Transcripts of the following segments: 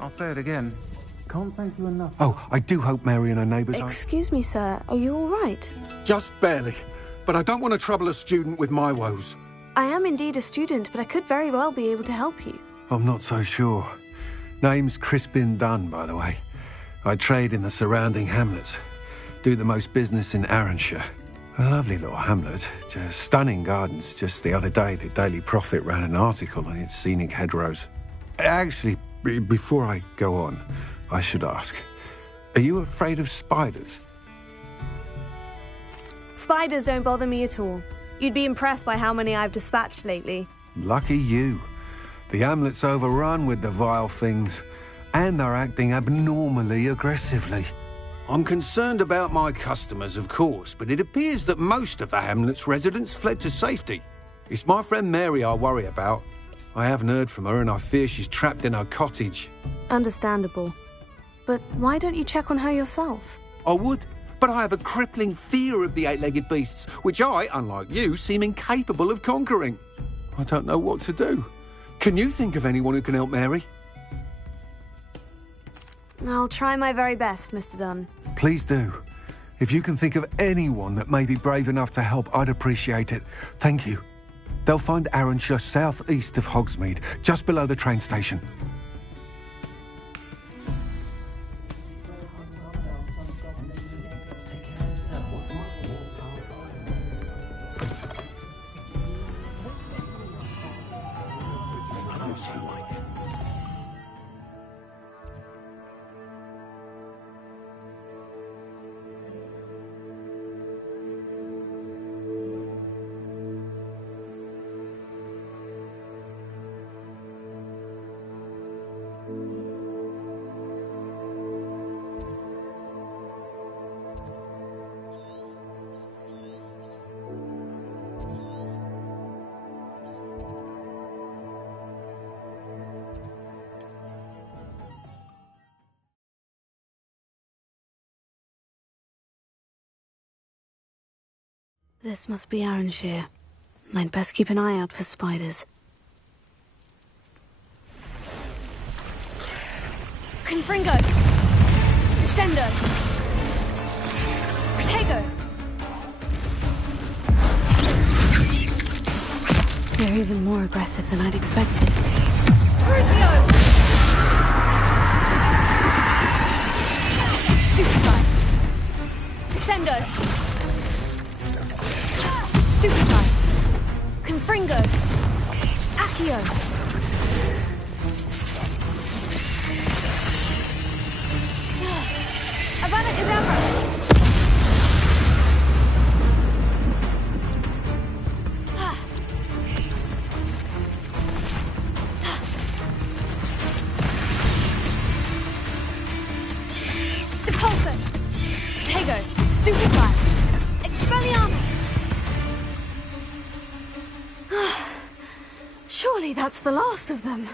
I'll say it again. Can't thank you enough. Oh, I do hope Mary and her neighbours are... Excuse me, sir. Are you all right? Just barely. But I don't want to trouble a student with my woes. I am indeed a student, but I could very well be able to help you. I'm not so sure. Name's Crispin Dunn, by the way. I trade in the surrounding hamlets. Do the most business in ㅍ—âr. A lovely little hamlet. Just stunning gardens. Just the other day, the Daily Prophet ran an article on its scenic hedgerows. Actually, before I go on, I should ask, are you afraid of spiders? Spiders don't bother me at all. You'd be impressed by how many I've dispatched lately. Lucky you. The hamlet's overrun with the vile things, and they're acting abnormally aggressively. I'm concerned about my customers, of course, but it appears that most of the hamlet's residents fled to safety. It's my friend Mary I worry about. I haven't heard from her, and I fear she's trapped in her cottage. Understandable. But why don't you check on her yourself? I would, but I have a crippling fear of the eight-legged beasts, which I, unlike you, seem incapable of conquering. I don't know what to do. Can you think of anyone who can help Mary? I'll try my very best, Mr. Dunn. Please do. If you can think of anyone that may be brave enough to help, I'd appreciate it. Thank you. They'll find ㅍ—âr southeast of Hogsmeade, just below the train station. This must be ㅍ—âr. I'd best keep an eye out for spiders. Confringo! Descendo! Protego! They're even more aggressive than I'd expected. Crucio! Stupefy! Descendo! Stupefy! Confringo! Accio! Avada Kedavra! Depulso! Tego! Stupefy! Expelliarmus! Surely that's the last of them.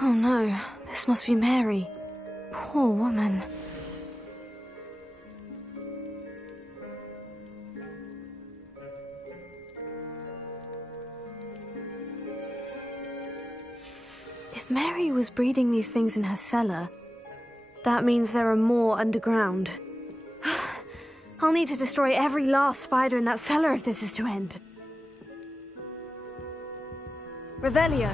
Oh no, this must be Mary. Poor woman. If Mary was breeding these things in her cellar, that means there are more underground. I'll need to destroy every last spider in that cellar if this is to end. Revelio.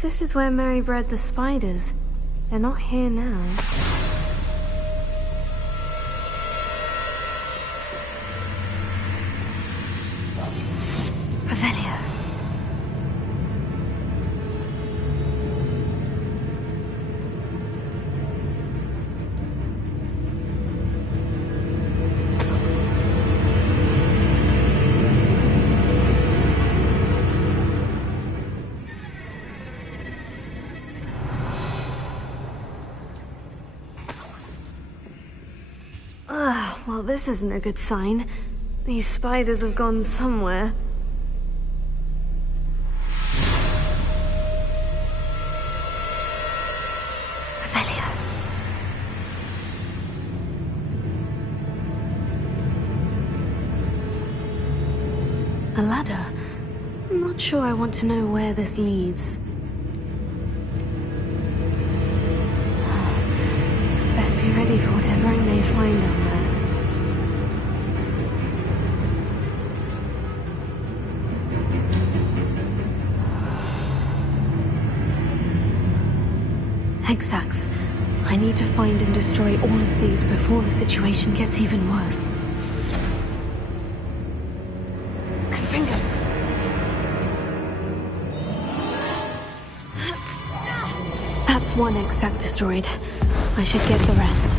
This is where Mary bred the spiders. They're not here now. Revelio. Well, this isn't a good sign. These spiders have gone somewhere. Revelio. A ladder. I'm not sure I want to know where this leads. Best be ready for whatever I may find down there. Exacts. I need to find and destroy all of these before the situation gets even worse. Confringo. That's one exact destroyed. I should get the rest.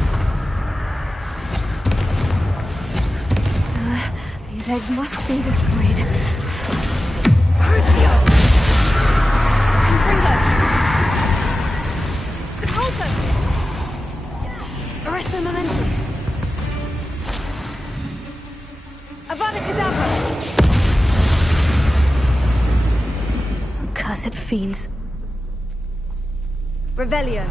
These eggs must be destroyed. Crucio! Confringo! Arresto momentum. Avada Kedavra. Cursed fiends. Revelio.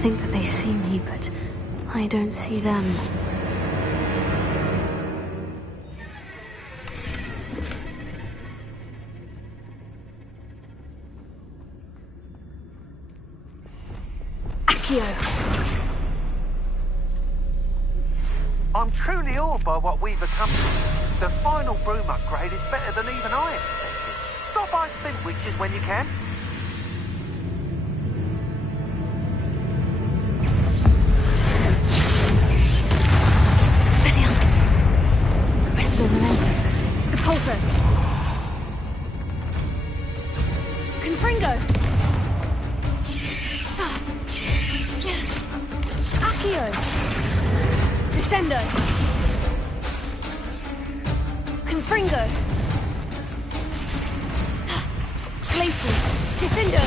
Think that they see me, but I don't see them. Accio. I'm truly awed by what we've accomplished. The final broom upgrade is better than even I expected. Stop by Spin Witches when you can. Confringo! Accio! Descendo! Confringo! Glacius! Defendo!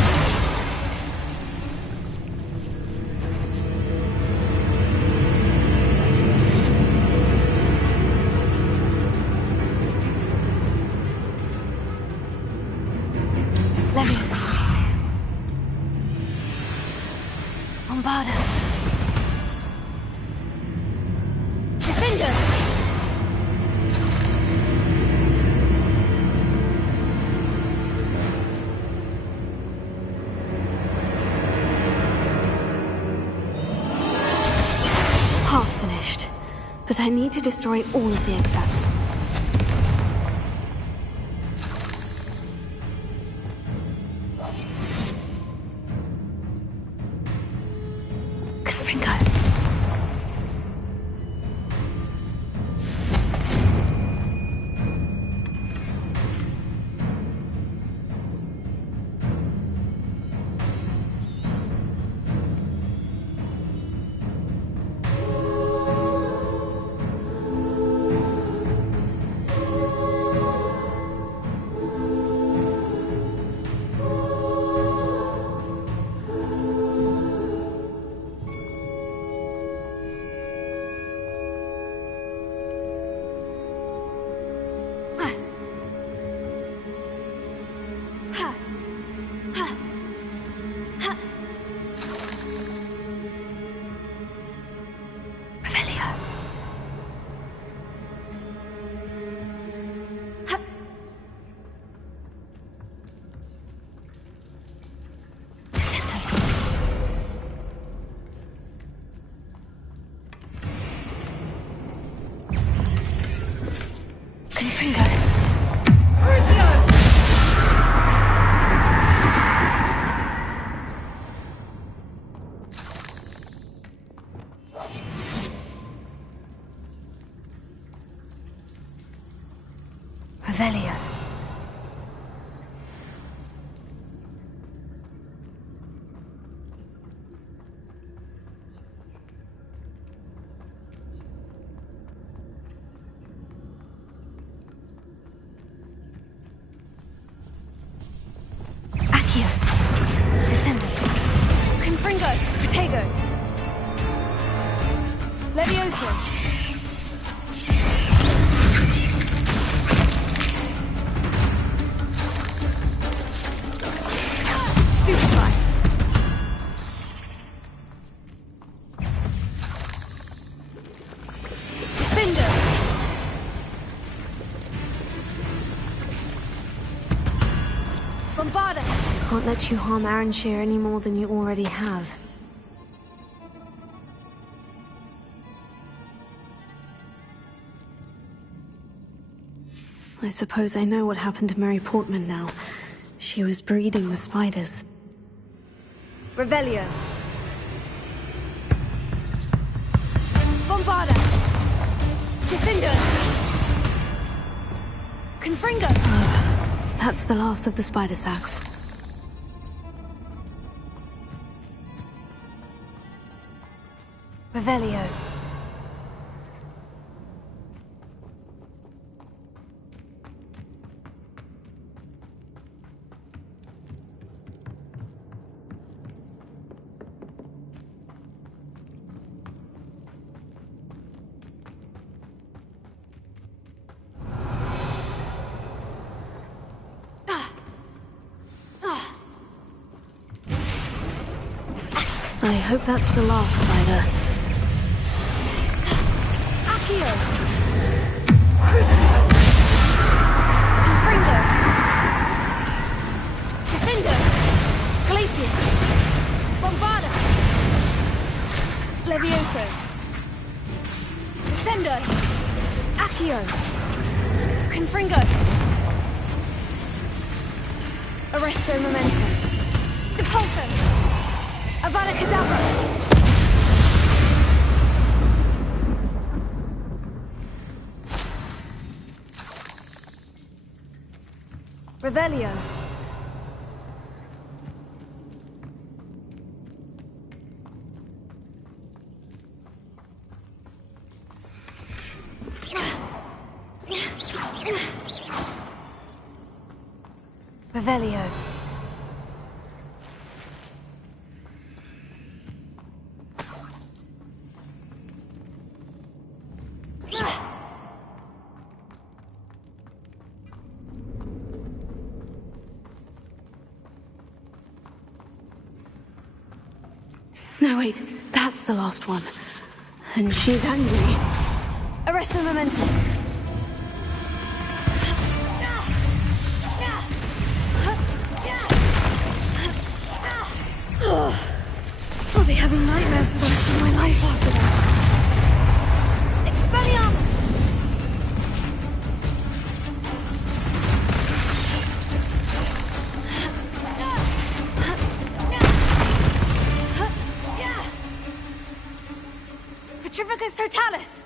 but I need to destroy all of the execs. ㅎㄱㄧ. Accio. Descendo. Confringo. ㅎㄱㄧ. Levioso. Stupefy. Defendo. Bombarda. Can't let you harm ㅍℱ any more than you already have. I suppose I know what happened to Mary Portman now. She was breeding the spiders. Revelio. Bombarda. Defendo. Confringo. That's the last of the spider sacks. Revelio. I hope that's the last spider. Accio! Crucio! Confringo! Defendo! Glacius! Bombarda! Levioso! Descendo! Accio! Confringo! Arresto Momentum! Depulso! Avada Kedavra! Revelio. Revelio. No, wait, that's the last one. And she's angry. Arresto Momentum. I'll be having nightmares for the rest of my life after that. Expelliarmus! Vitalis!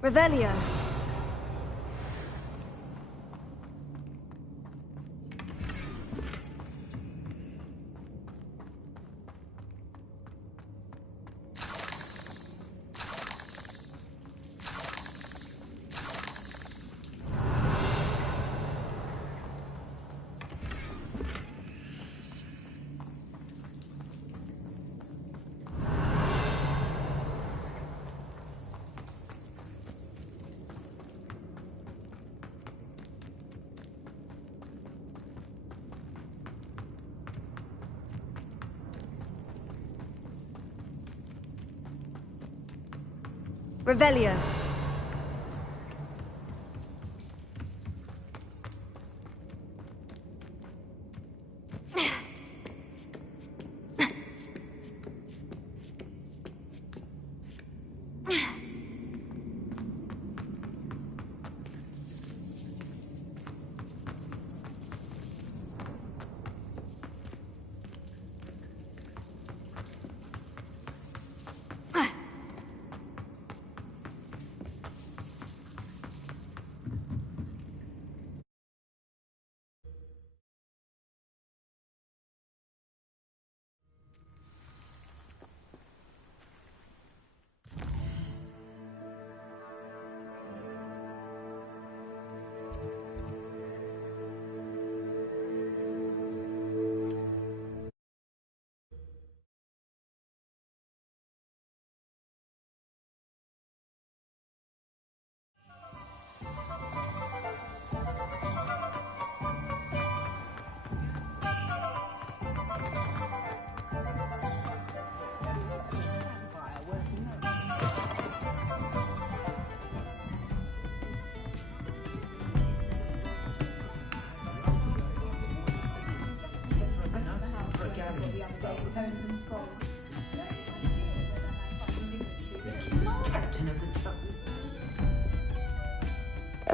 Revelio. Revelio.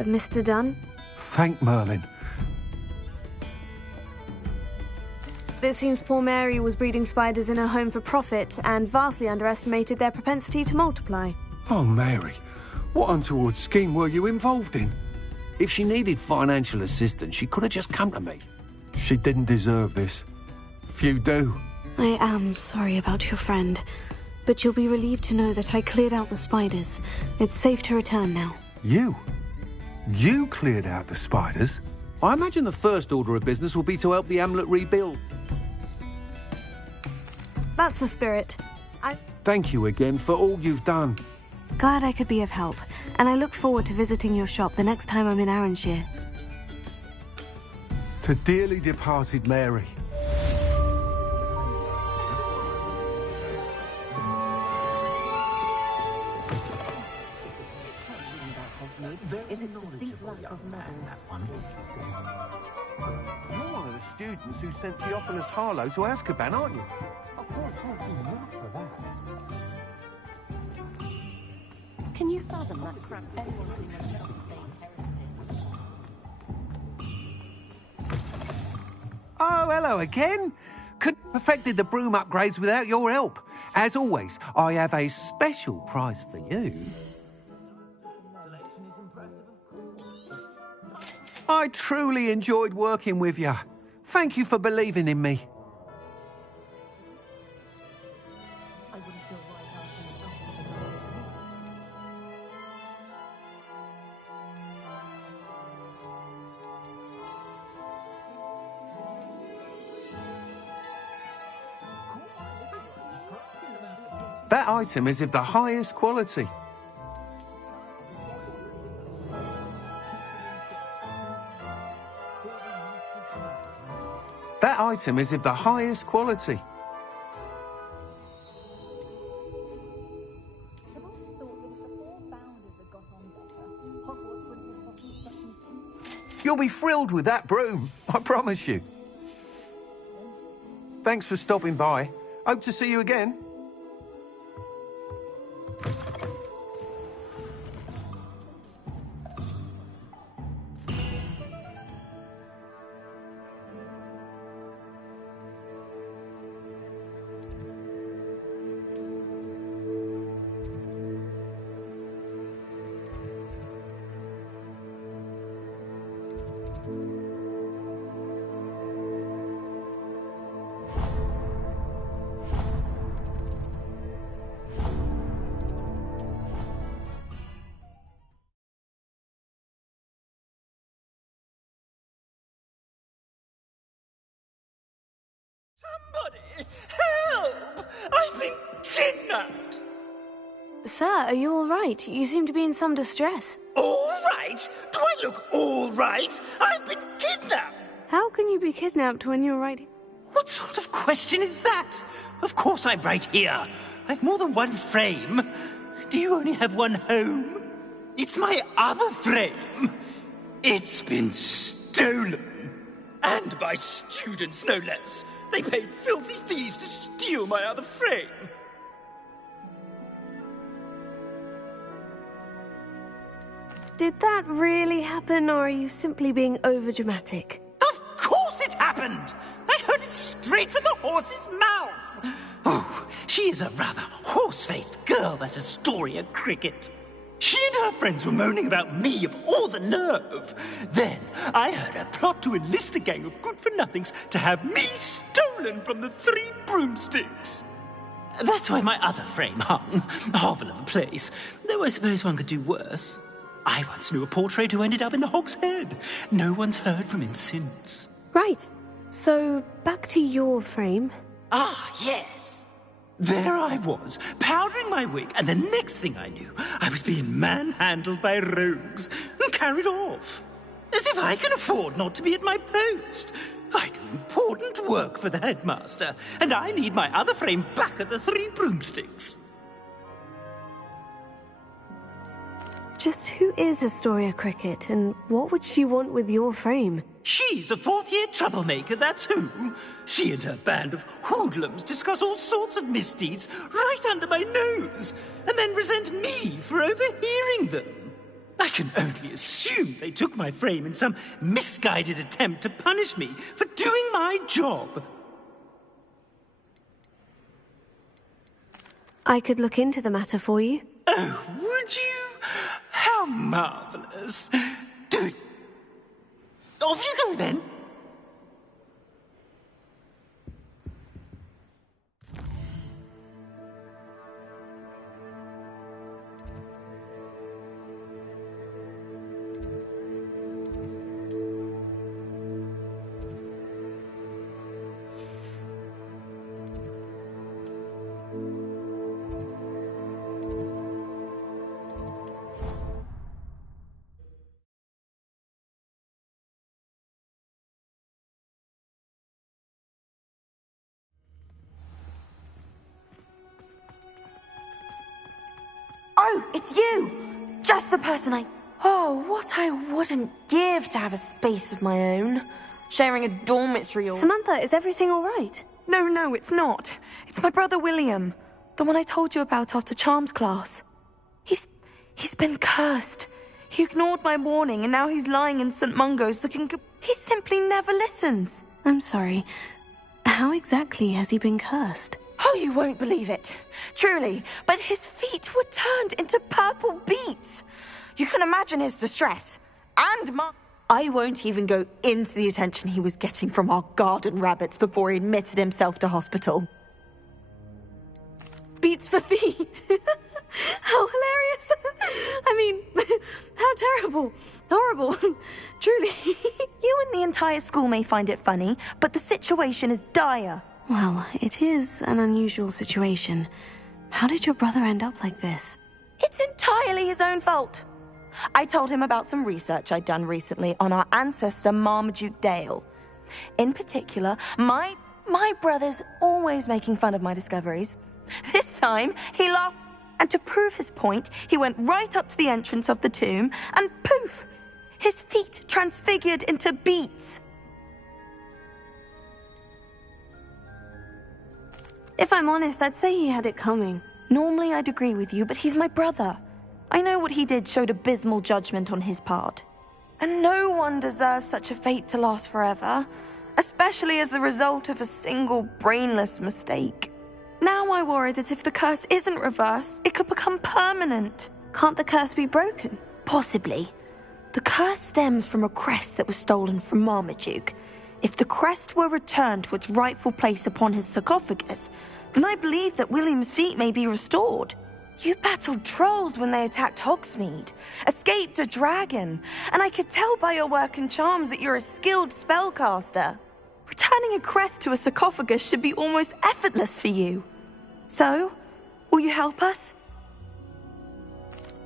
Mr. Dunn? Thank Merlin. It seems poor Mary was breeding spiders in her home for profit and vastly underestimated their propensity to multiply. Oh, Mary, what untoward scheme were you involved in? If she needed financial assistance, she could have just come to me. She didn't deserve this. Few do. I am sorry about your friend, but you'll be relieved to know that I cleared out the spiders. It's safe to return now. You? You cleared out the spiders? I imagine the first order of business will be to help the amulet rebuild. That's the spirit. Thank you again for all you've done. Glad I could be of help, and I look forward to visiting your shop the next time I'm in ㅍHÍr. To dearly departed Mary. Is its distinct lack of models. You're one of the students who sent Theophilus Harlow to Azkaban, aren't you? Of course, not for that. Can you fathom that crap? Anyone can know Oh, hello again. Couldn't have perfected the broom upgrades without your help. As always, I have a special prize for you. I truly enjoyed working with you. Thank you for believing in me. That item is of the highest quality. That item is of the highest quality. You'll be thrilled with that broom, I promise you. Thanks for stopping by. Hope to see you again. Somebody! Help! I've been kidnapped! Sir, are you all right? You seem to be in some distress. All right? Do I look all right? I've been kidnapped! How can you be kidnapped when you're right... What sort of question is that? Of course I'm right here. I've more than one frame. Do you only have one home? It's my other frame. It's been stolen. And by students, no less. They paid filthy thieves to steal my other frame. Did that really happen, or are you simply being overdramatic? Of course it happened! I heard it straight from the horse's mouth! Oh, she is a rather horse-faced girl, that Astoria Cricket. She and her friends were moaning about me of all the nerve. Then I heard her plot to enlist a gang of good-for-nothings to have me stolen from the 3 broomsticks. That's why my other frame hung. A hovel of a place. Though I suppose one could do worse. I once knew a portrait who ended up in the Hog's Head. No one's heard from him since. Right. So, back to your frame. Ah, yes. There I was, powdering my wig, and the next thing I knew, I was being manhandled by rogues and carried off. As if I can afford not to be at my post. I do important work for the headmaster, and I need my other frame back at the 3 broomsticks. Just who is Astoria Cricket, and what would she want with your frame? She's a 4th-year troublemaker, that's who. She and her band of hoodlums discuss all sorts of misdeeds right under my nose, and then resent me for overhearing them. I can only assume they took my frame in some misguided attempt to punish me for doing my job. I could look into the matter for you. Oh, would you? How marvelous. Do it. Off you go, then. Oh, it's you! Just the person I... Oh, what I wouldn't give to have a space of my own. Sharing a dormitory or... Samantha, is everything all right? No, it's not. It's my brother William. The one I told you about after Charms class. He's been cursed. He ignored my warning, and now he's lying in St. Mungo's looking... He simply never listens. I'm sorry. How exactly has he been cursed? Oh, you won't believe it. Truly, but his feet were turned into purple beets. You can imagine his distress. And I won't even go into the attention he was getting from our garden rabbits before he admitted himself to hospital. Beats for feet. How hilarious. I mean, how terrible. Horrible. Truly. You and the entire school may find it funny, but the situation is dire. Well, it is an unusual situation. How did your brother end up like this? It's entirely his own fault. I told him about some research I'd done recently on our ancestor Marmaduke Dale. In particular, my brother's always making fun of my discoveries. This time, he laughed, and to prove his point, he went right up to the entrance of the tomb, and poof! His feet transfigured into beets. If I'm honest, I'd say he had it coming. Normally I'd agree with you, but he's my brother. I know what he did showed abysmal judgment on his part. And no one deserves such a fate to last forever, especially as the result of a single brainless mistake. Now I worry that if the curse isn't reversed, it could become permanent. Can't the curse be broken? Possibly. The curse stems from a crest that was stolen from Marmaduke. If the crest were returned to its rightful place upon his sarcophagus, then I believe that William's feet may be restored. You battled trolls when they attacked Hogsmeade, escaped a dragon, and I could tell by your work and charms that you're a skilled spellcaster. Returning a crest to a sarcophagus should be almost effortless for you. So, will you help us?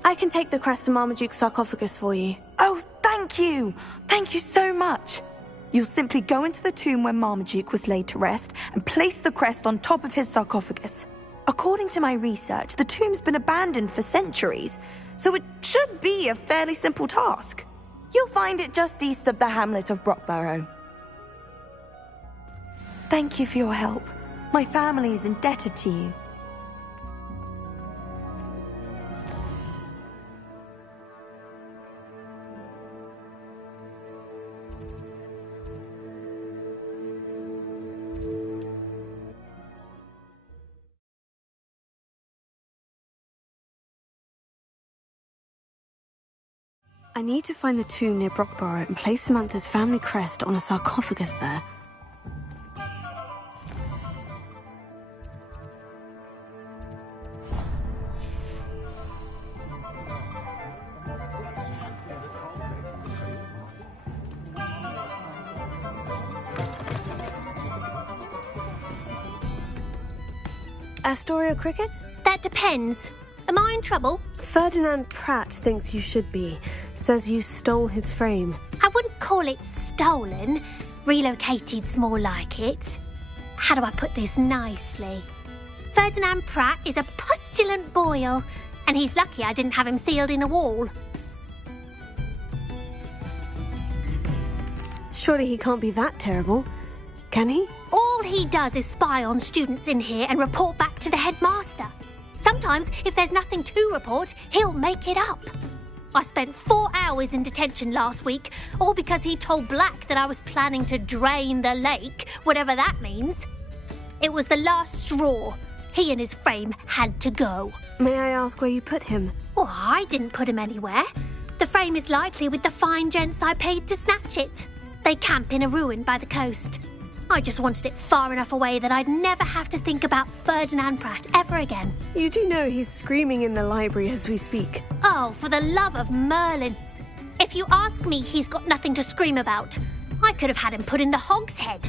I can take the crest to Marmaduke's sarcophagus for you. Oh, thank you! Thank you so much! You'll simply go into the tomb where Marmaduke was laid to rest and place the crest on top of his sarcophagus. According to my research, the tomb's been abandoned for centuries, so it should be a fairly simple task. You'll find it just east of the hamlet of Brockborough. Thank you for your help. My family is indebted to you. I need to find the tomb near Brockborough and place Samantha's family crest on a sarcophagus there. ㅎㄱန့? That depends. Am I in trouble? Ferdinand Pratt thinks you should be. Says you stole his frame. I wouldn't call it stolen. Relocated's more like it. How do I put this nicely? Ferdinand Pratt is a postulant boil, and he's lucky I didn't have him sealed in a wall. Surely he can't be that terrible, can he? All he does is spy on students in here and report back to the headmaster. Sometimes, if there's nothing to report, he'll make it up. I spent 4 hours in detention last week, all because he told Black that I was planning to drain the lake, whatever that means. It was the last straw. He and his frame had to go. May I ask where you put him? Well, I didn't put him anywhere. The frame is likely with the fine gents I paid to snatch it. They camp in a ruin by the coast. I just wanted it far enough away that I'd never have to think about Ferdinand Pratt ever again. You do know he's screaming in the library as we speak. Oh, for the love of Merlin. If you ask me, he's got nothing to scream about. I could have had him put in the Hogshead.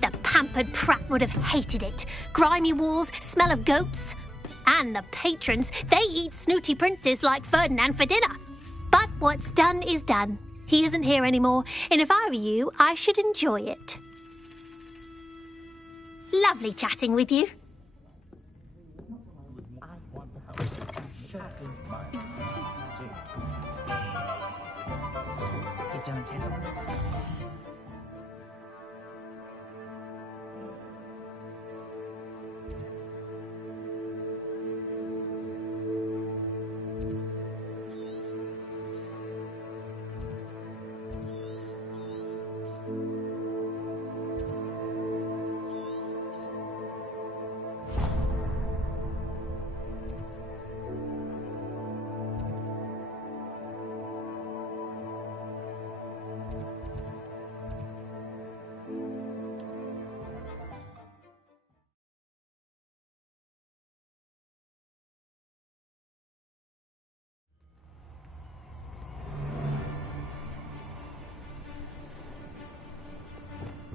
The pampered Pratt would have hated it. Grimy walls, smell of goats. And the patrons, they eat snooty princes like Ferdinand for dinner. But what's done is done. He isn't here anymore, and if I were you, I should enjoy it. Lovely chatting with you.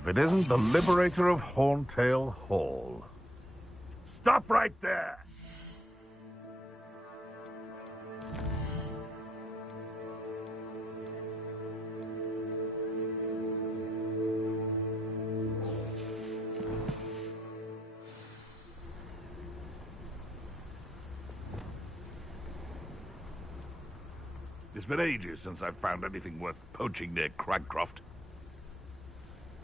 If it isn't the liberator of Horntail Hall. Stop right there! It's been ages since I've found anything worth poaching near Cragcroft.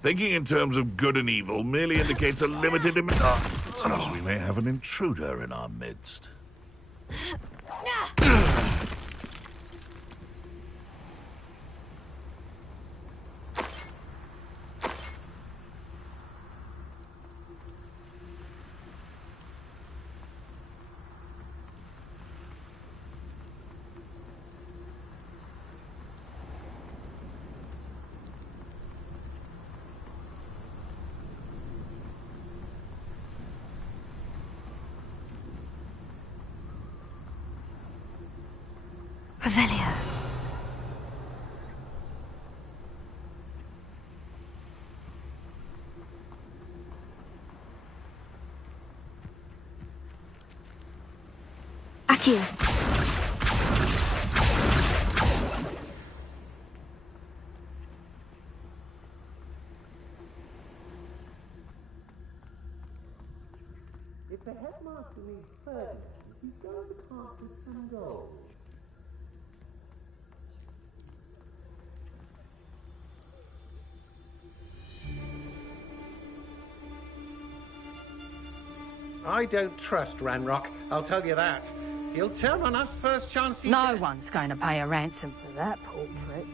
Thinking in terms of good and evil merely indicates a limited since we may have an intruder in our midst. Revelio. Accio. If the headmaster needs Ferdinand, he's going to cast with some gold. I don't trust Ranrock, I'll tell you that. He'll turn on us first chance he No gets. one's going to pay a ransom for that portrait.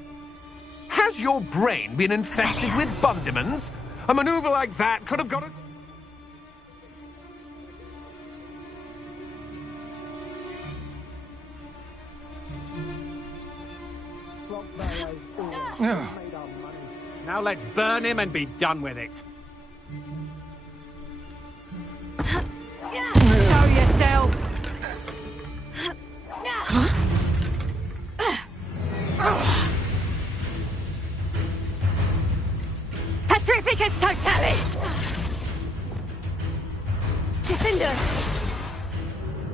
Has your brain been infested with bundimans? A maneuver like that could have got it. Now let's burn him and be done with it. Show yourself! Petrificus totalis! Defender!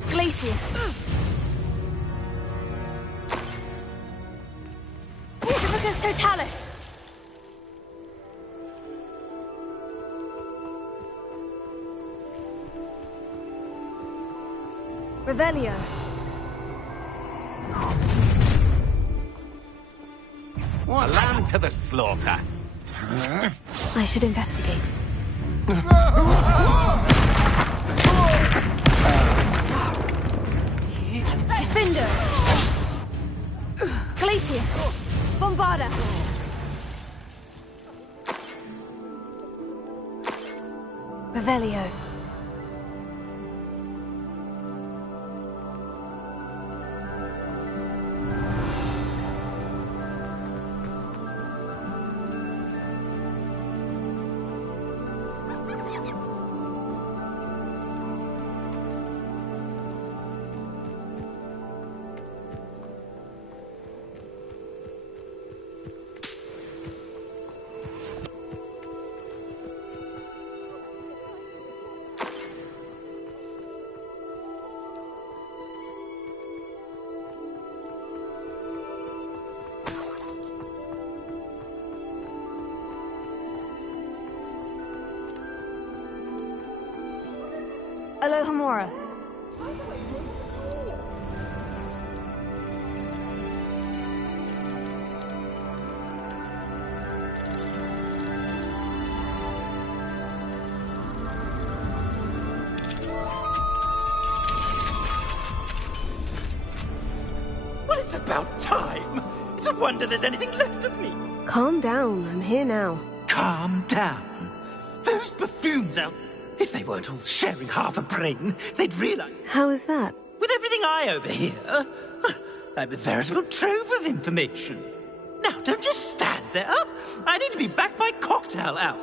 Glacius! Petrificus totalis! Revelio. What? Lamb to the slaughter. I should investigate. Defender! Glacius! Bombarda! Revelio. Alohamora. Well, it's about time. It's a wonder there's anything left of me. Calm down, I'm here now. Calm down. Those buffoons out there, if they weren't all sharing half a brain, they'd realize. How is that? With everything I overhear, I'm a veritable trove of information. Now, don't just stand there. I need to be back by cocktail hour.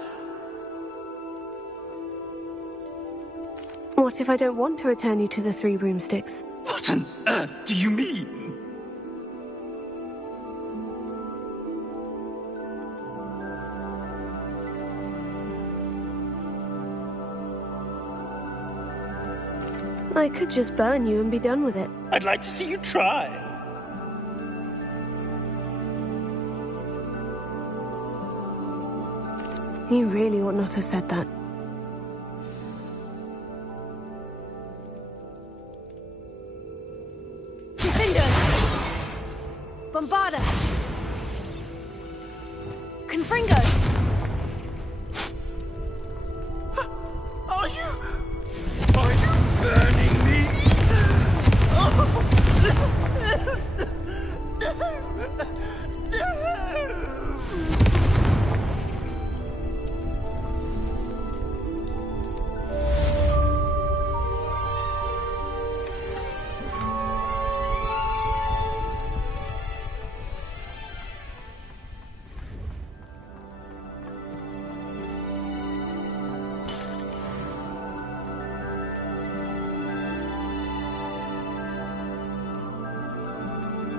What if I don't want to return you to the Three Broomsticks? What on earth do you mean? I could just burn you and be done with it. I'd like to see you try. You really ought not have said that. Defender! Bombarda! Confringo! Are you burning me?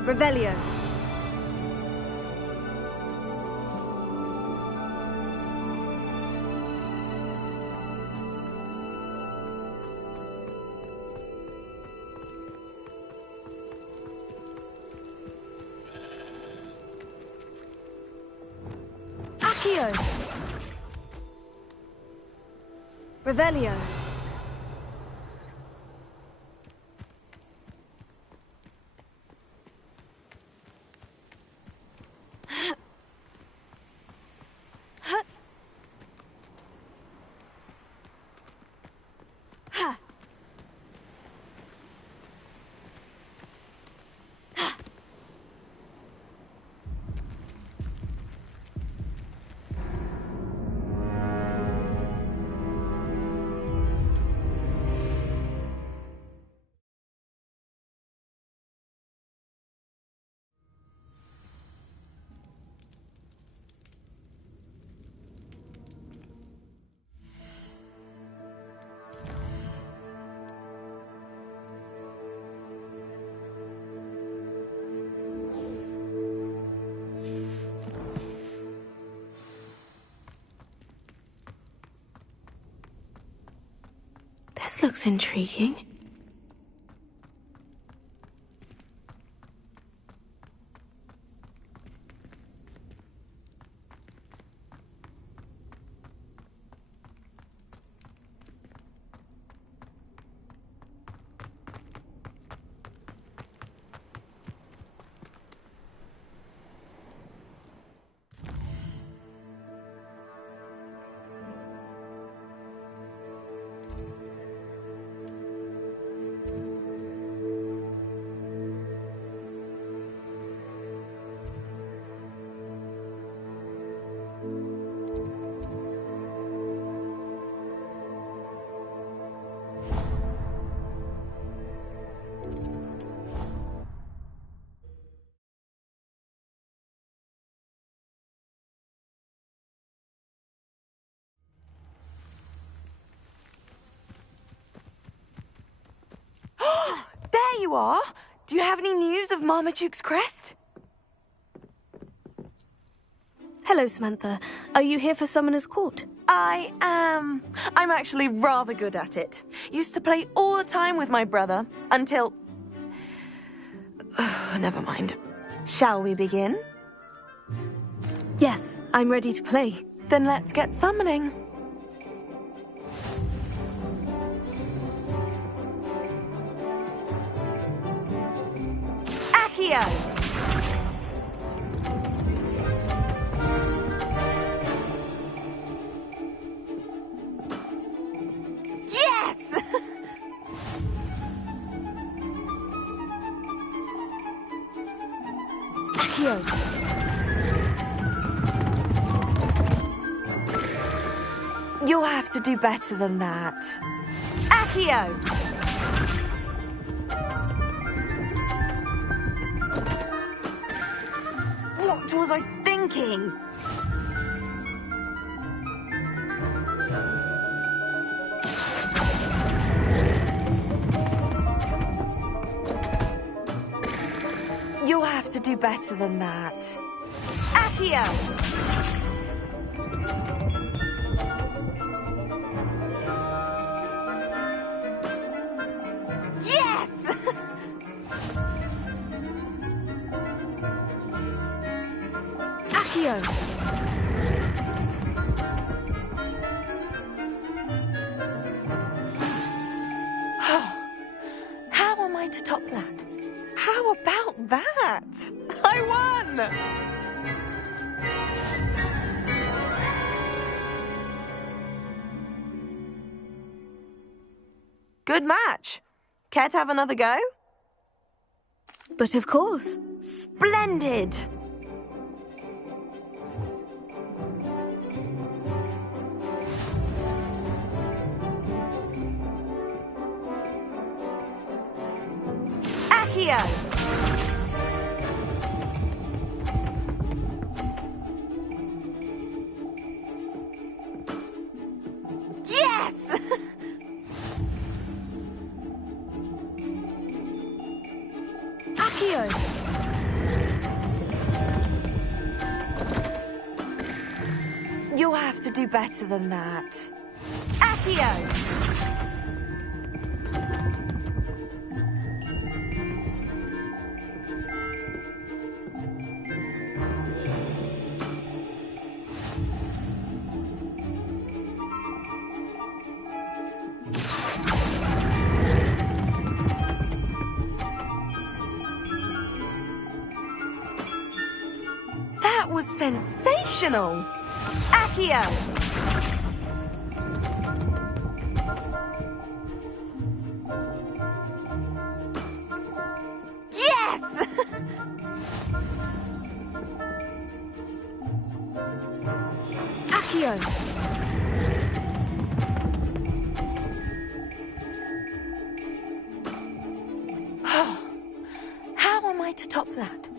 Revelio. Accio. Revelio. This looks intriguing. There you are! Do you have any news of Marmaduke's crest? Hello, Samantha. Are you here for Summoner's Court? I am. I'm actually rather good at it. Used to play all the time with my brother, until... Never mind. Shall we begin? Yes, I'm ready to play. Then let's get summoning. Accio! Yes! Accio! You'll have to do better than that. Accio! What was I thinking? You'll have to do better than that. Accio! Yes! Accio! How am I to top that? How about that? I won! Good match. Care to have another go? But of course. Splendid! Accio! Yes! Accio! to do better than that. Accio! That was sensational! Accio! Yes! Accio! How am I to top that?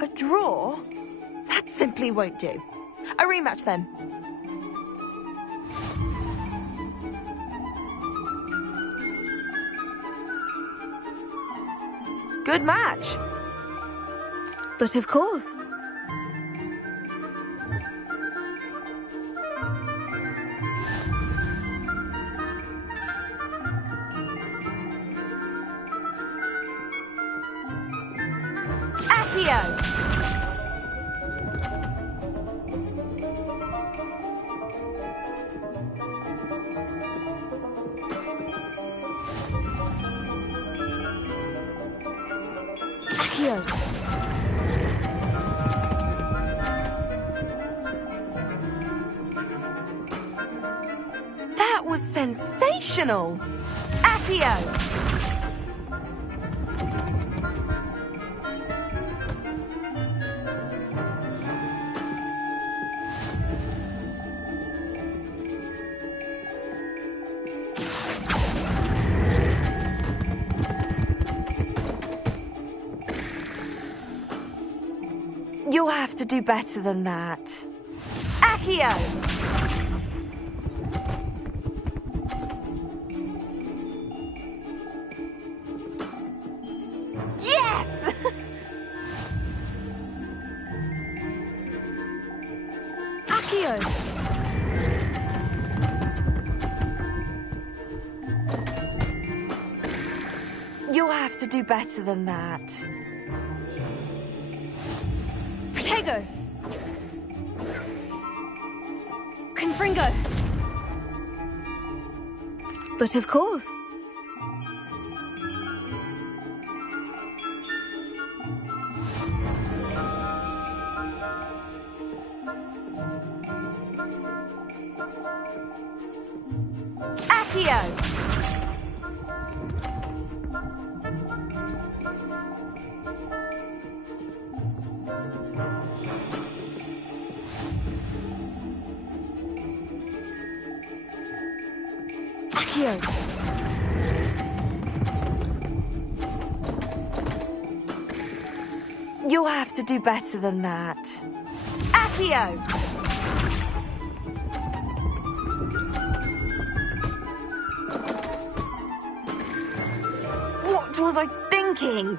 A draw? That simply won't do. A rematch then. Good match. But of course. Accio! Accio! That was sensational! Accio! You'll have to do better than that. Accio! Yes! Accio! You'll have to do better than that. ㅎㄱㄧ! Confringo! But of course. Accio! Accio! You'll have to do better than that. Accio! What was I thinking?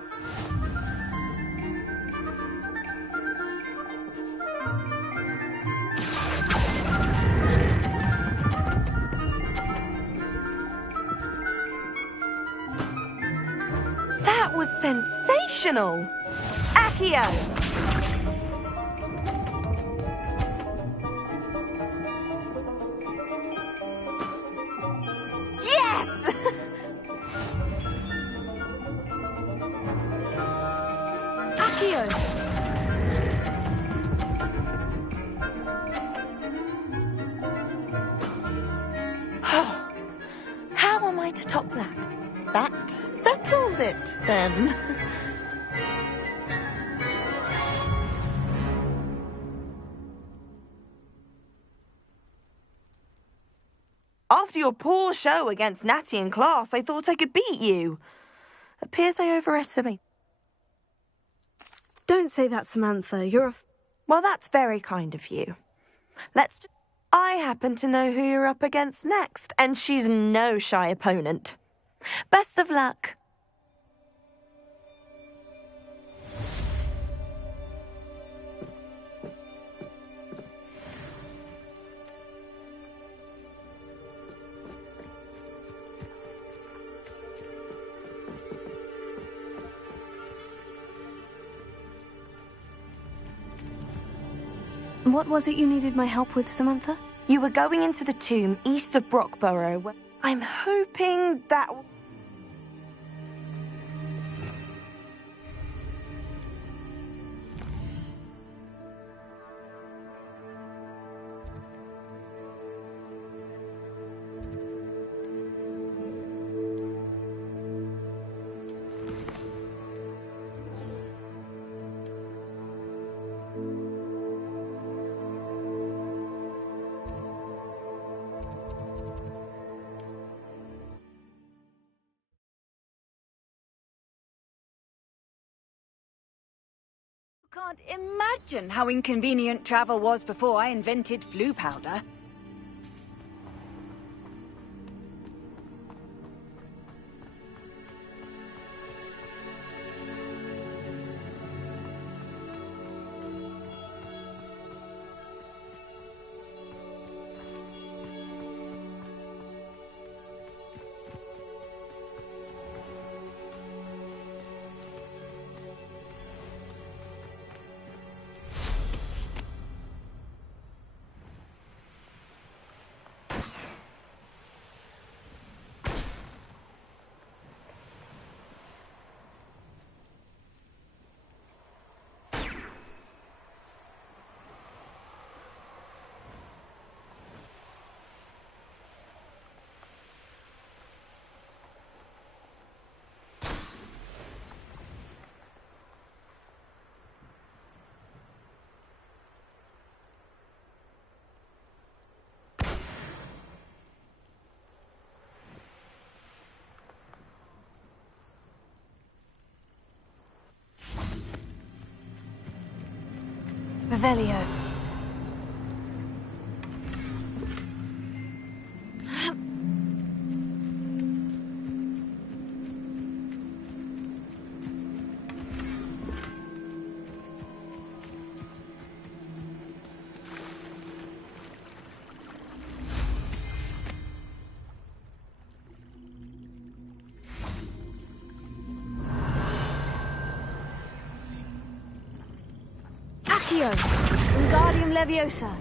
That was sensational! Accio! Yes! Accio! How am I to top that? That settles it, then. After your poor show against Natty in class, I thought I could beat you. Appears I overestimate. Don't say that, Samantha. You're a... Well, that's very kind of you. I happen to know who you're up against next, and she's no shy opponent. Best of luck. What was it you needed my help with, Samantha? You were going into the tomb east of Brockborough. I'm hoping that... Can't imagine how inconvenient travel was before I invented flu powder. Revelio. Accio, Wingardium Leviosa.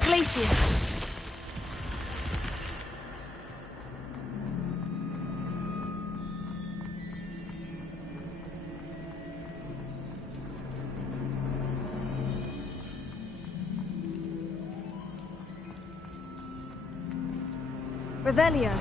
Glacius. Revelio.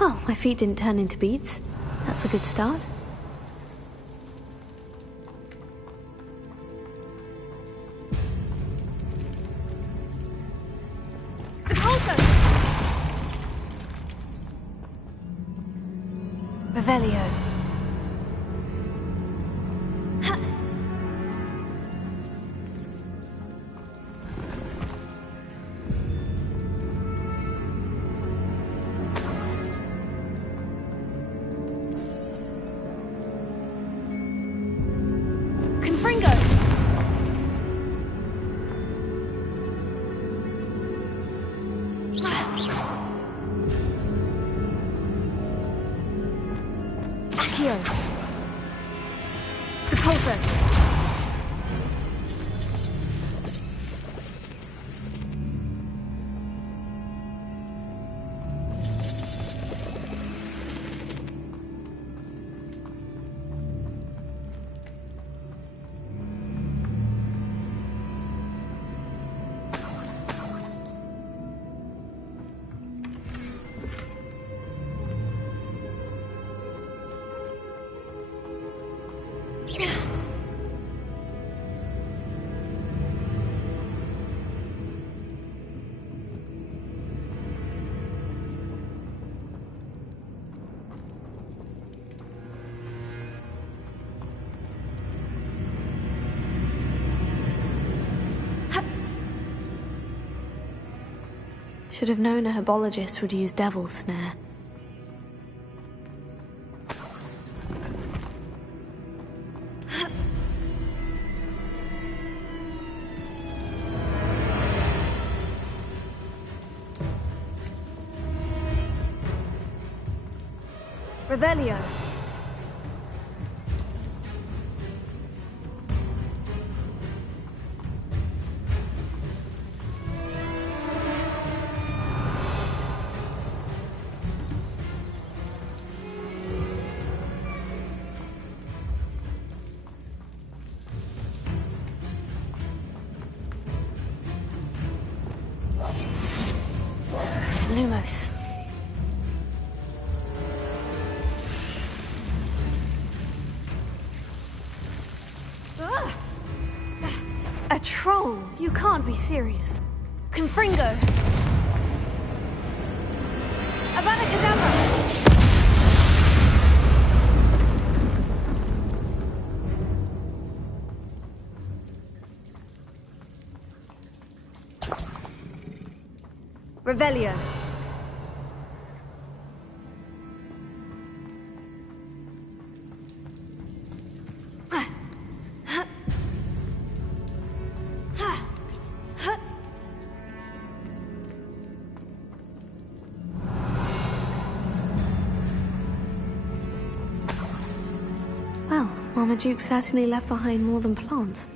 Well, my feet didn't turn into beads. That's a good start. Revelio. Should have known a herbologist would use devil's snare. Revelio. Lumos. A troll? You can't be serious. Confringo! Avada Kedavra! Revelio. Well, Marmaduke certainly left behind more than plants.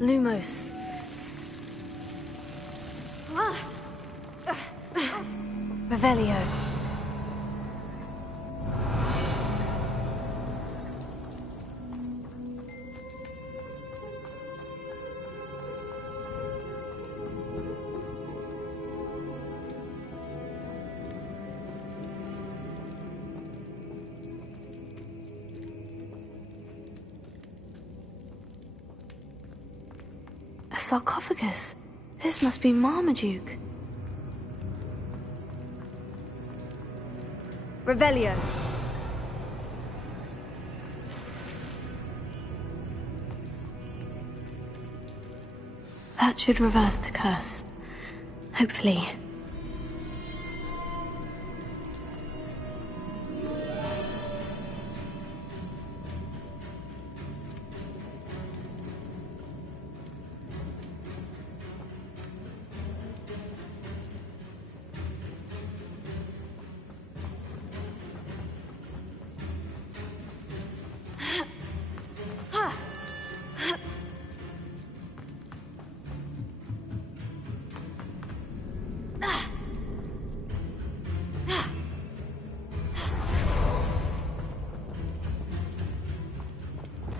Lumos. Revelio. A sarcophagus. This must be Marmaduke. Revelio. That should reverse the curse. Hopefully.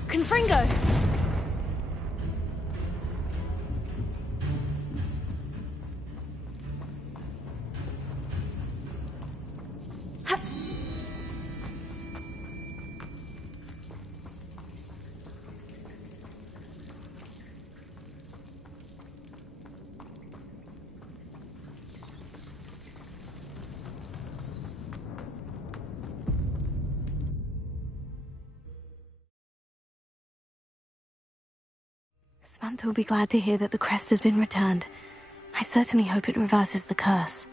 Confringo! Samantha will be glad to hear that the crest has been returned. I certainly hope it reverses the curse.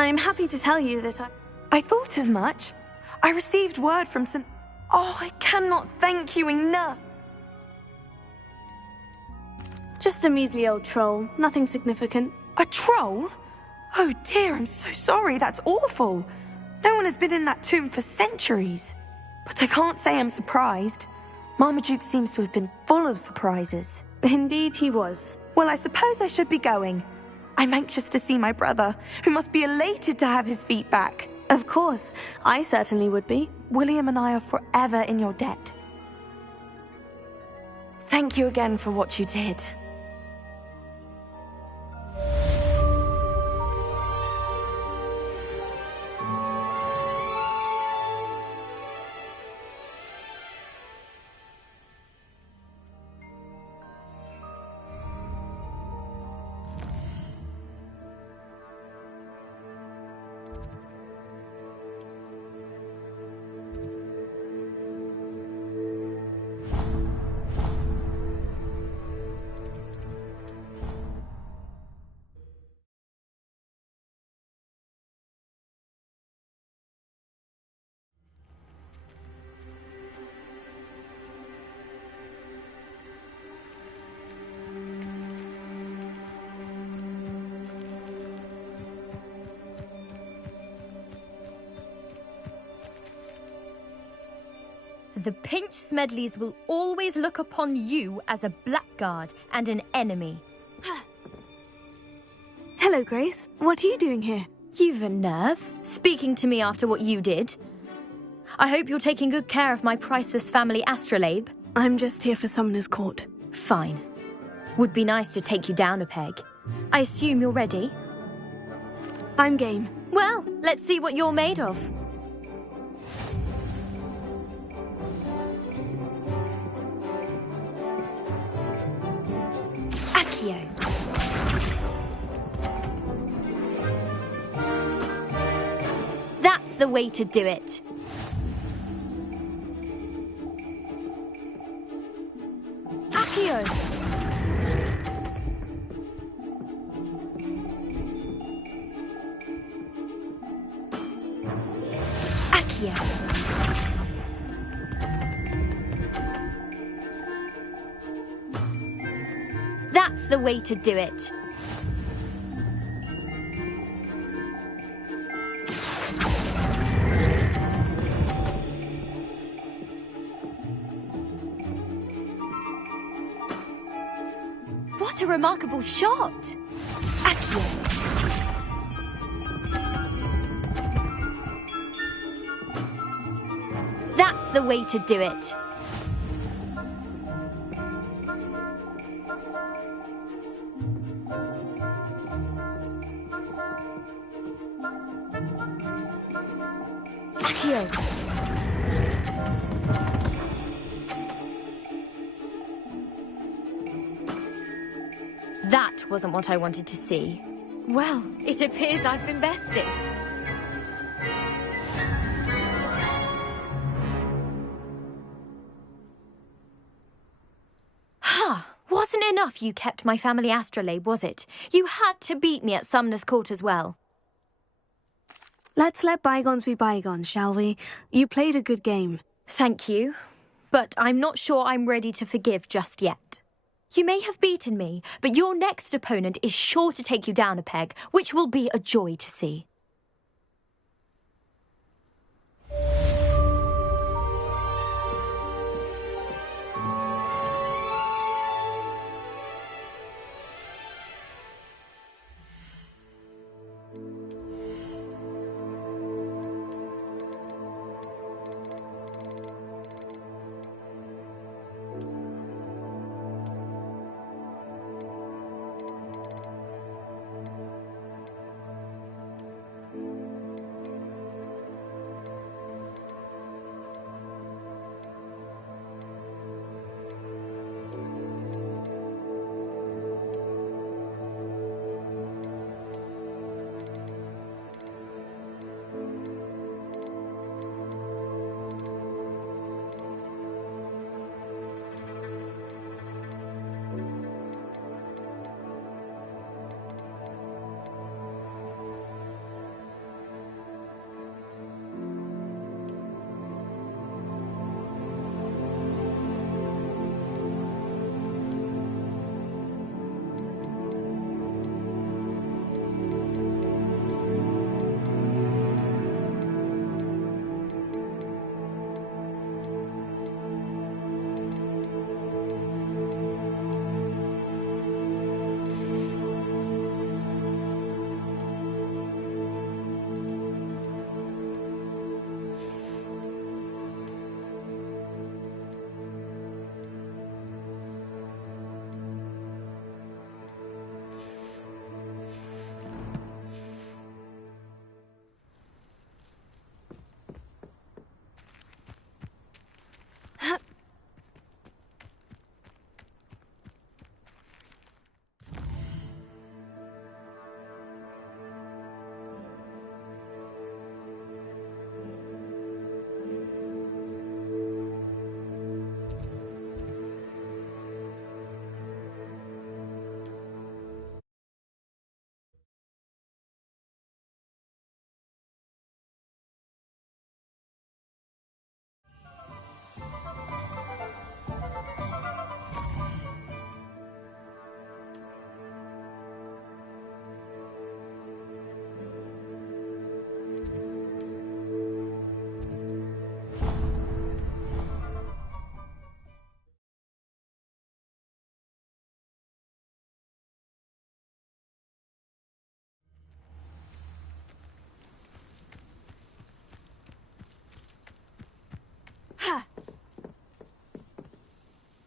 I'm happy to tell you that I thought as much. I received word from some... Oh, I cannot thank you enough. Just a measly old troll, nothing significant. A troll? Oh dear, I'm so sorry, that's awful. No one has been in that tomb for centuries. But I can't say I'm surprised. Marmaduke seems to have been full of surprises. Indeed he was. Well, I suppose I should be going. I'm anxious to see my brother, who must be elated to have his feet back. Of course, I certainly would be. William and I are forever in your debt. Thank you again for what you did. The Pinch Smedleys will always look upon you as a blackguard and an enemy. Hello, Grace. What are you doing here? You've a nerve, speaking to me after what you did. I hope you're taking good care of my priceless family astrolabe. I'm just here for Summoner's Court. Fine. Would be nice to take you down a peg. I assume you're ready? I'm game. Well, let's see what you're made of. That's the way to do it. Accio! Accio. That's the way to do it. What a remarkable shot! Accio. That's the way to do it. Accio. That wasn't what I wanted to see. Well, it appears I've been bested. Wasn't enough you kept my family astrolabe, was it? You had to beat me at Sumner's Court as well. Let's let bygones be bygones, shall we? You played a good game. Thank you, but I'm not sure I'm ready to forgive just yet. You may have beaten me, but your next opponent is sure to take you down a peg, which will be a joy to see.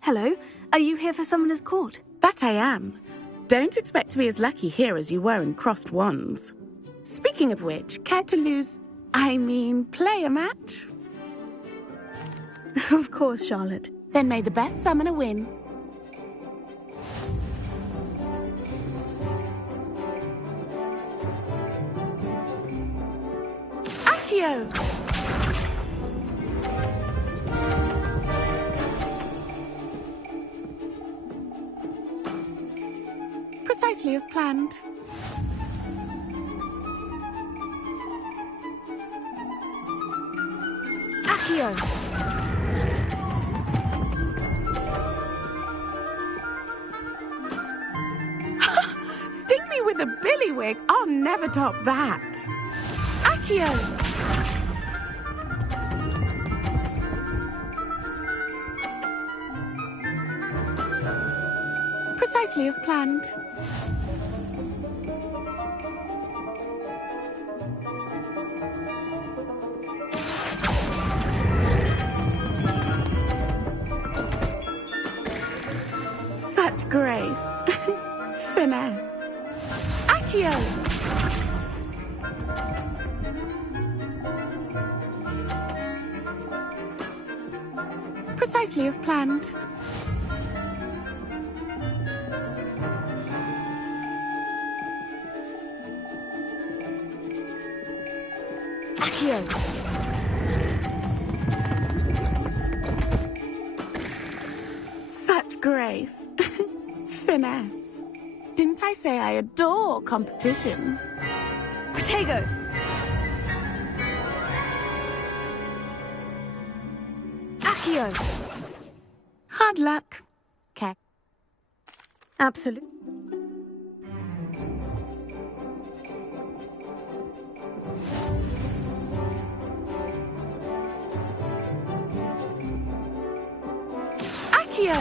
Hello. Are you here for Summoner's Court? That I am. Don't expect to be as lucky here as you were in Crossed Wands. Speaking of which, care to play a match? Of course, Charlotte. Then may the best summoner win. Accio! Precisely as planned. Accio! Sting me with a billywig? I'll never top that. Accio! Precisely as planned. Such grace. Finesse. Accio! Precisely as planned. Accio! Such grace. Finesse. Didn't I say I adore competition? Protego! Accio! Hard luck. Okay. Absolute. Accio!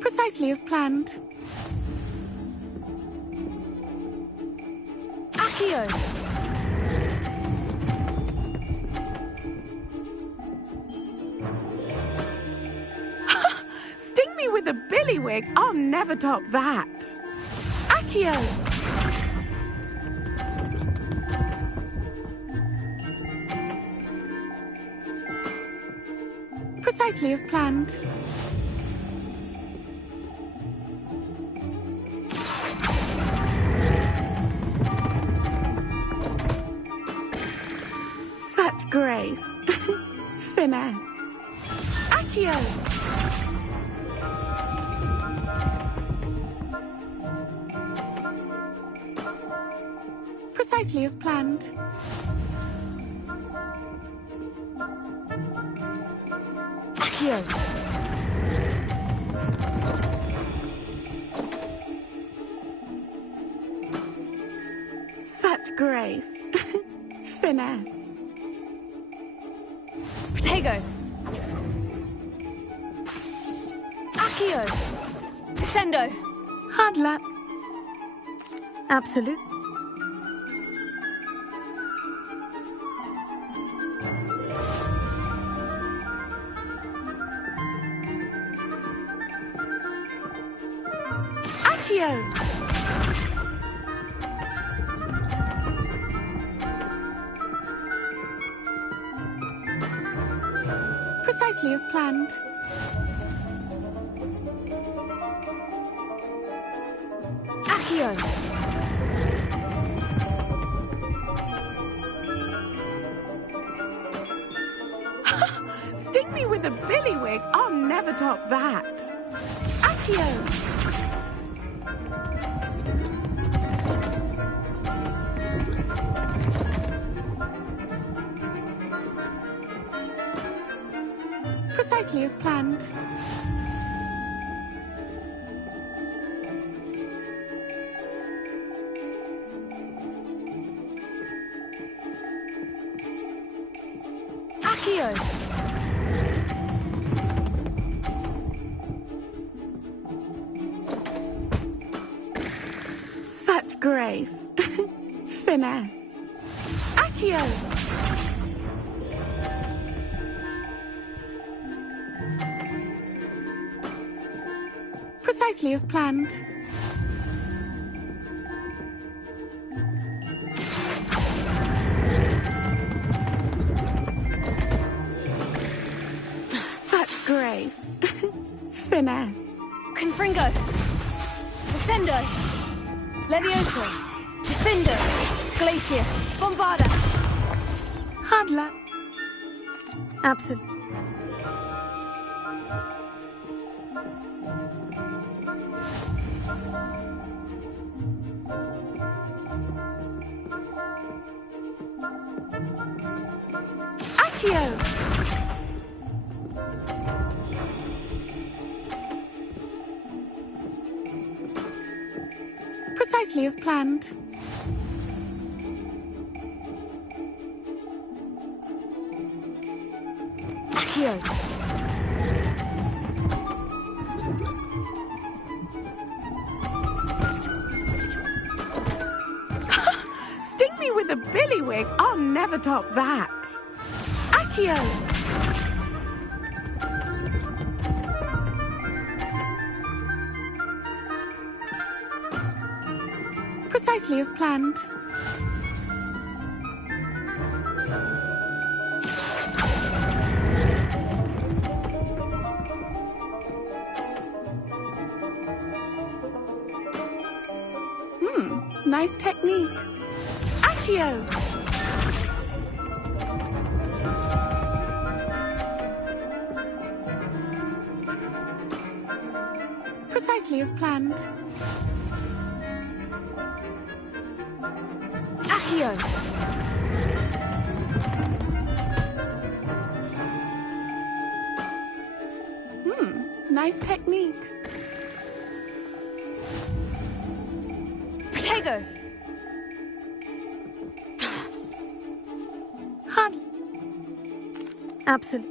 Precisely as planned. Accio! Sting me with a billywig? I'll never top that. Accio! Precisely as planned. Such grace. Finesse. Accio! Precisely as planned. Accio! Such grace. Finesse. Protego! Accio! Descendo! Hard luck. Absolute. Accio! Precisely as planned. Accio! Sting me with a billywig? I'll never top that. Accio! Precisely as planned. Accio! Such grace. Finesse. Accio! Precisely as planned. Such grace. Finesse. Confringo. Descendo. Levioso. Defendo. Glacius. Bombarda. Hard luck. Absent. Accio! Precisely as planned. Accio. Sting me with a billywig. I'll never top that. Accio! Precisely as planned. Nice technique. Accio! Precisely as planned. Accio. Nice technique. Protego. Hard. Absolute.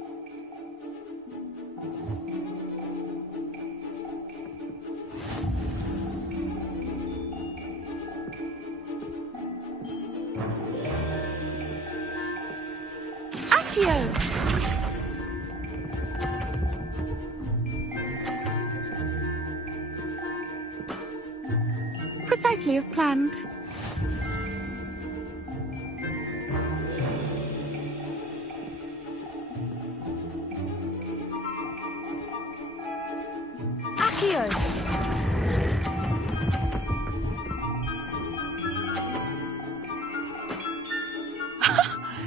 Accio! Precisely as planned. Accio.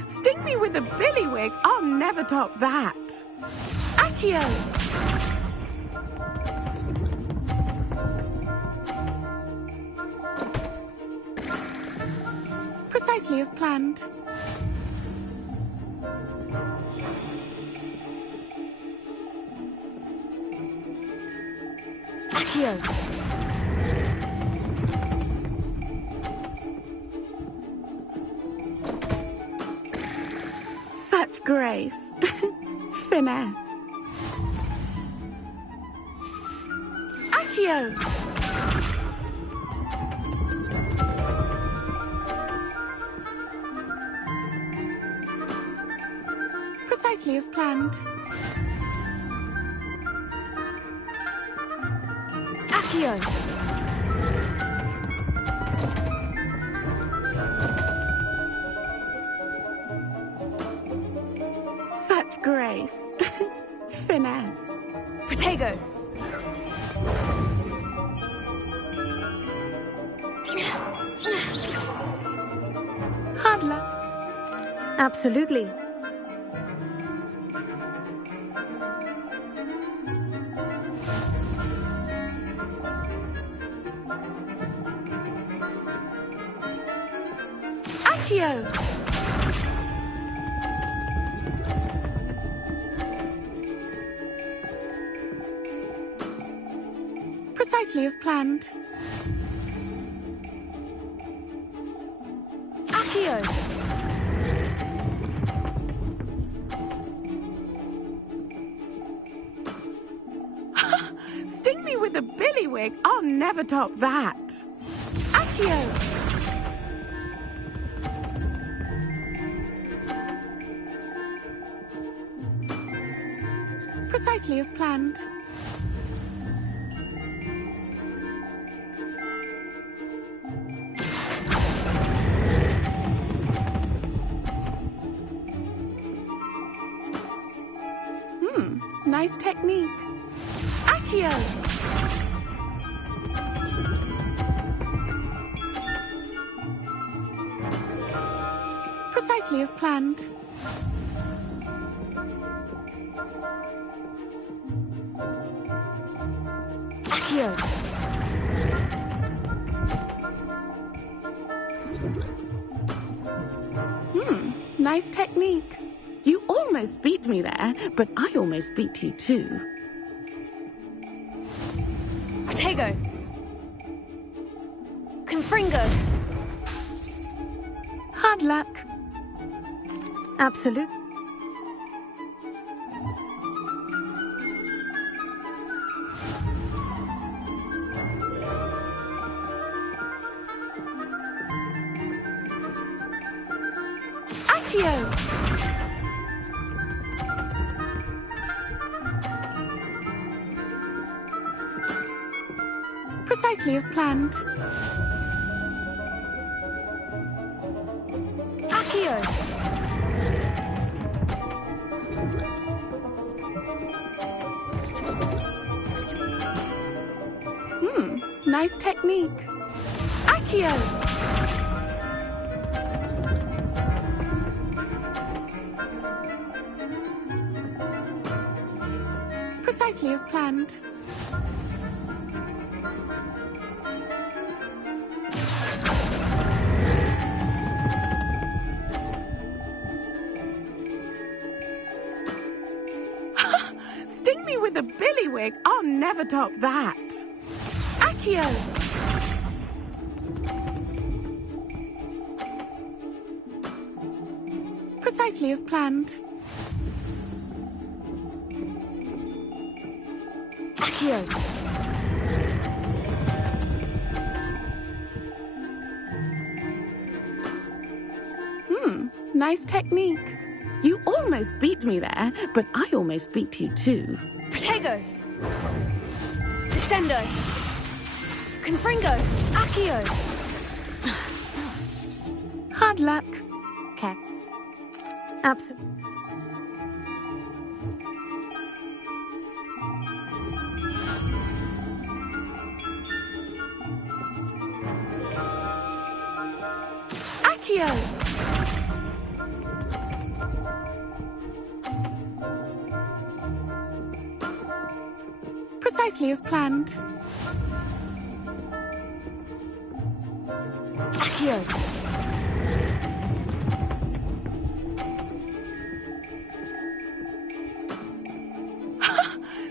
Sting me with a billywig. I'll never top that. Accio. Precisely as planned. Accio. Such grace. Finesse. Accio. Precisely as planned. Accio. Such grace. Finesse. Protego. Hard luck. Absolutely. Accio. Precisely as planned. Accio. Sting me with a billywig. I'll never top that. Accio. Precisely as planned. Nice technique. Accio! Precisely as planned. Accio! Nice technique. You almost beat me there, but I almost beat you too. ㅎㄱㄧ! Confringo! Hard luck. Absolute. Accio! Precisely as planned. Accio! Nice technique. Accio! Precisely as planned. Sting me with a billywig. I'll never top that. Accio! Precisely as planned. Accio! Nice technique. You almost beat me there, but I almost beat you too. ㅎㄱㄧ! Descendo! Confringo! Accio! Hard luck. Okay. Absolute. Accio! Precisely as planned. Accio!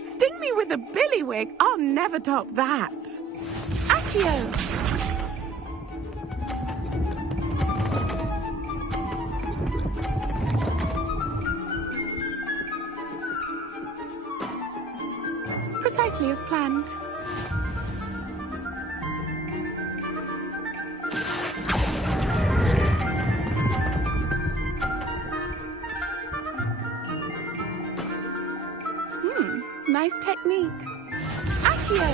Sting me with a billywig. I'll never top that. Accio! Precisely as planned. Nice technique. Accio!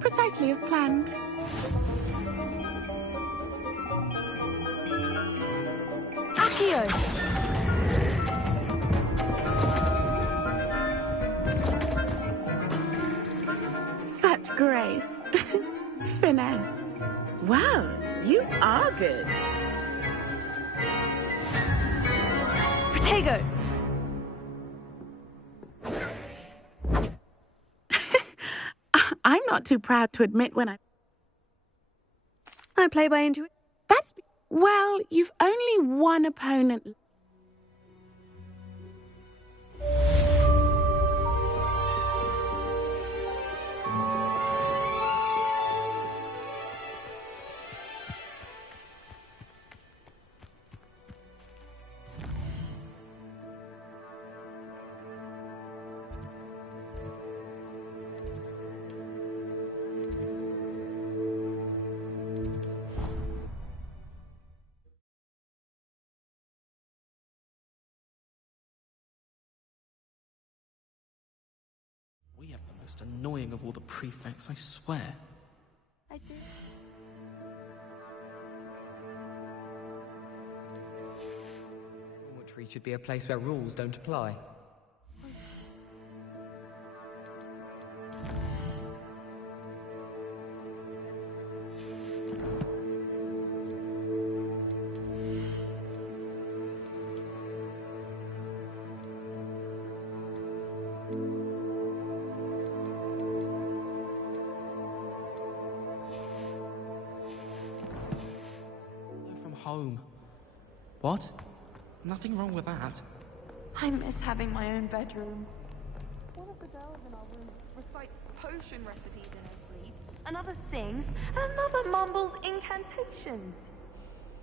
Precisely as planned. Accio! Such grace. Finesse. Wow, you are good. ㅎㄱㄧ! I'm not too proud to admit when I play by intuition. Well, you've only one opponent. Most annoying of all the prefects, I swear. I do. Dormitory should be a place where rules don't apply. Home. What? Nothing wrong with that. I miss having my own bedroom. One of the girls in our room recites potion recipes in her sleep, another sings, and another mumbles incantations.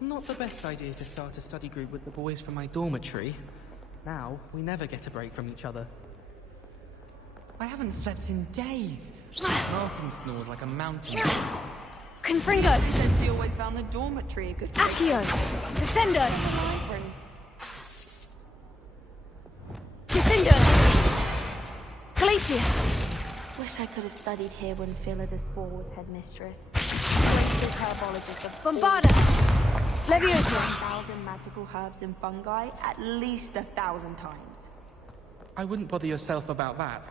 Not the best idea to start a study group with the boys from my dormitory. Now, we never get a break from each other. I haven't slept in days. Martin snores like a mountain. Confringo! She said she always found the dormitory a good place. Accio! Descendo! Defendo! Glacius! Wish I could have studied here when ㅎㄱန့ was headmistress. Great herbologist of Bombarda! Levioso! 1,000 magical herbs and fungi at least 1,000 times. I wouldn't bother yourself about that.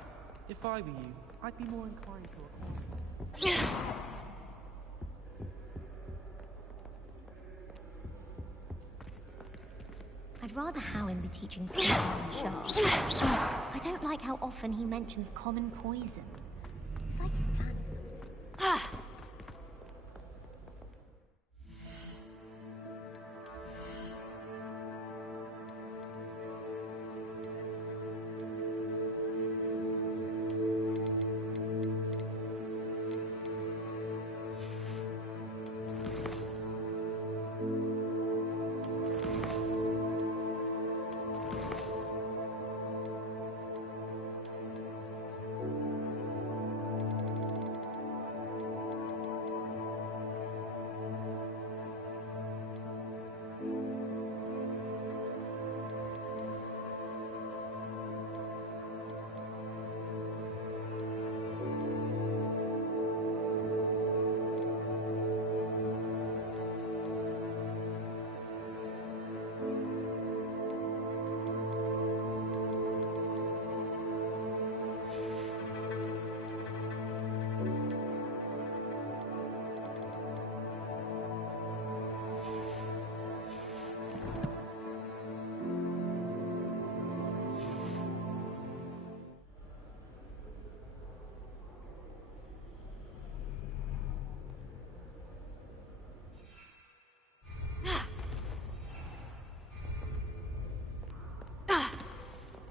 If I were you, I'd be more inclined to acquire. I'd rather Howin be teaching poisons and sharks. I don't like how often he mentions common poison. It's like he's planning.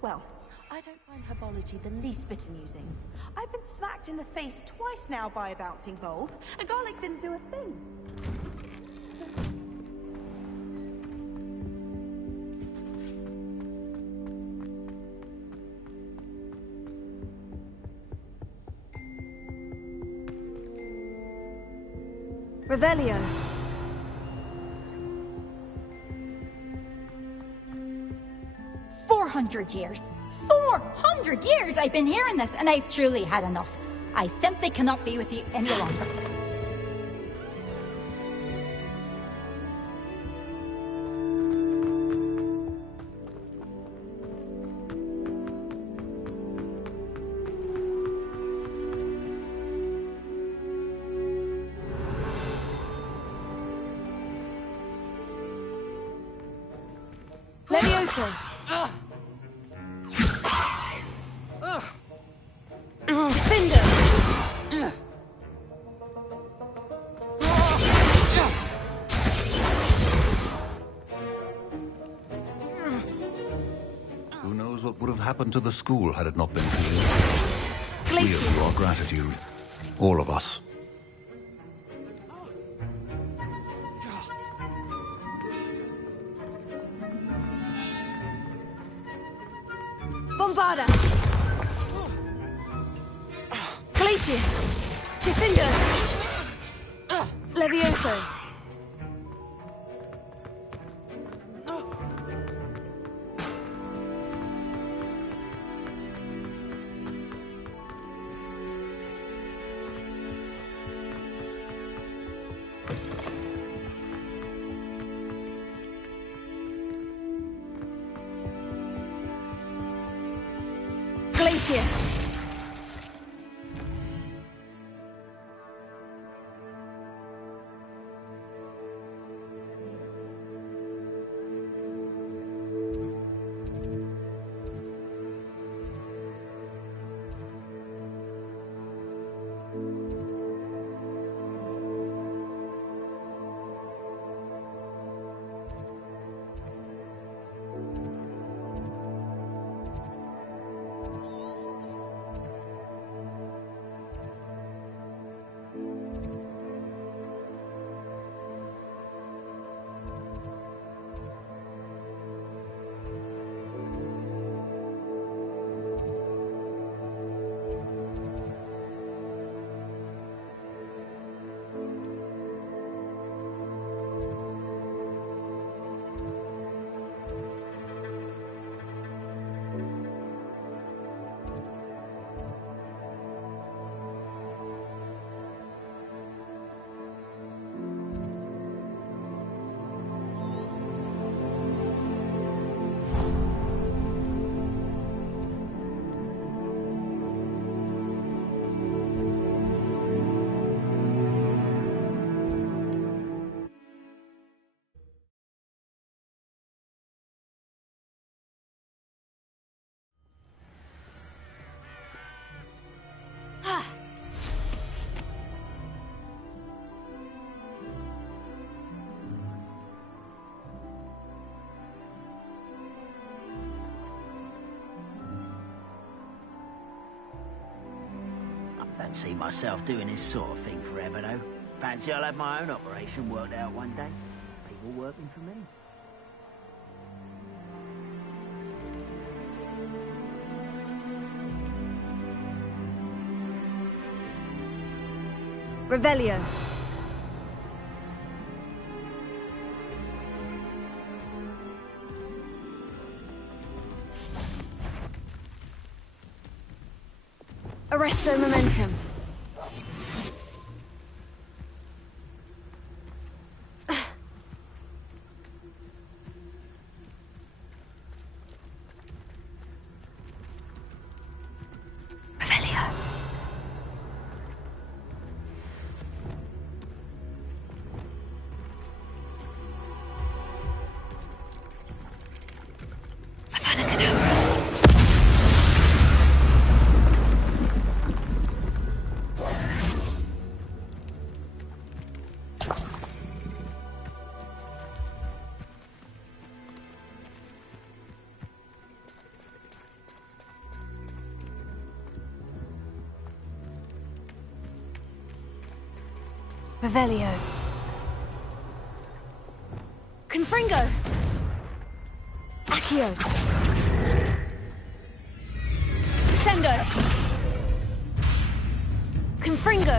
Well, I don't find herbology the least bit amusing. I've been smacked in the face twice now by a bouncing bulb, and garlic didn't do a thing. Revelio. 400 years. 400 years I've been hearing this, and I've truly had enough. I simply cannot be with you any longer. Levioso! Defender! Who knows what would have happened to the school had it not been for you? We owe you our gratitude. All of us. Bombarda! Glacius! Defender! Levioso! Glacius! Don't see myself doing this sort of thing forever, though. Fancy I'll have my own operation worked out one day. People working for me. Revelio. Arresto momentum. Revelio. Confringo. Accio. Descendo. Confringo.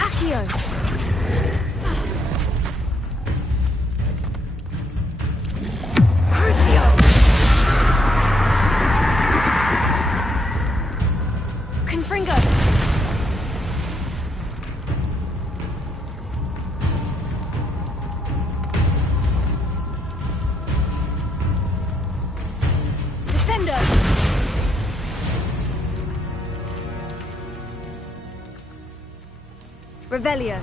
Accio. Crucio. Confringo. Revelio.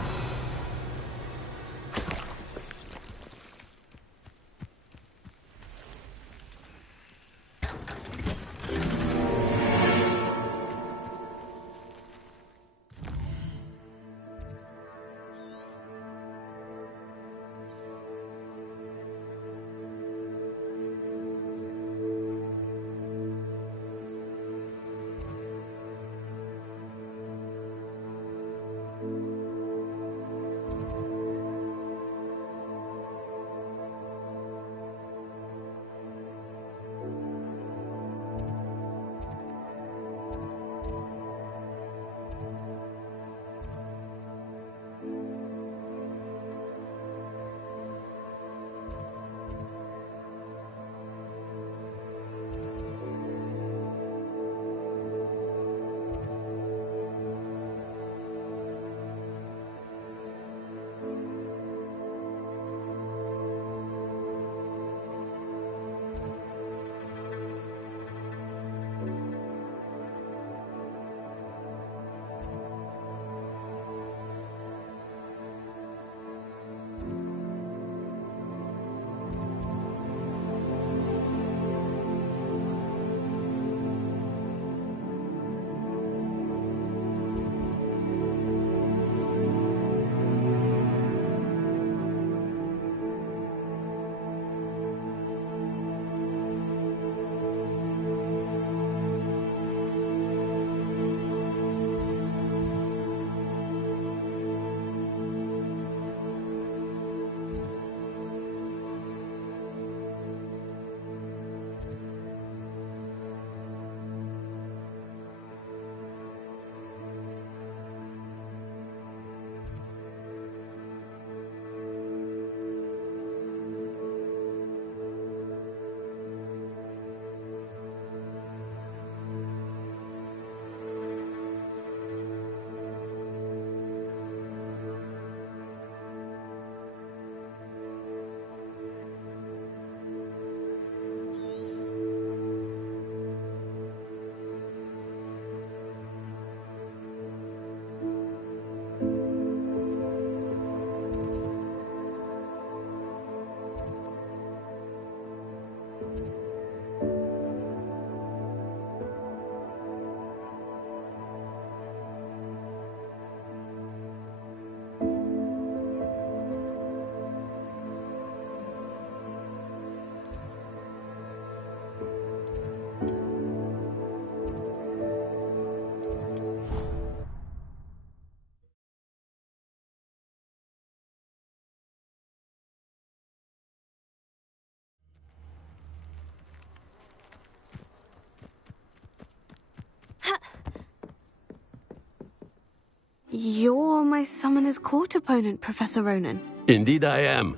You're my summoner's court opponent, Professor Ronan. Indeed I am.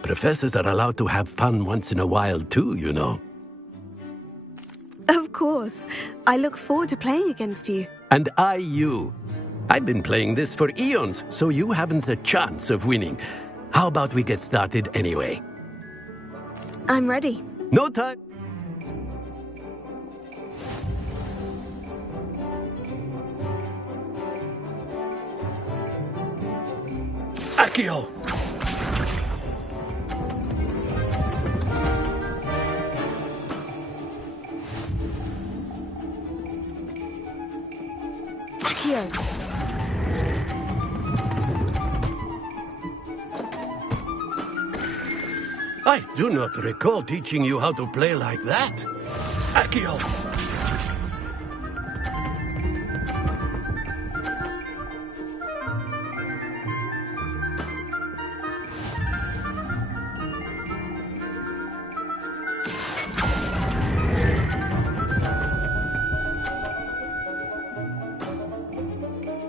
Professors are allowed to have fun once in a while too, you know. Of course. I look forward to playing against you. And I you. I've been playing this for eons, so you haven't a chance of winning. How about we get started anyway? I'm ready. No time. Accio! Accio! I do not recall teaching you how to play like that. Accio!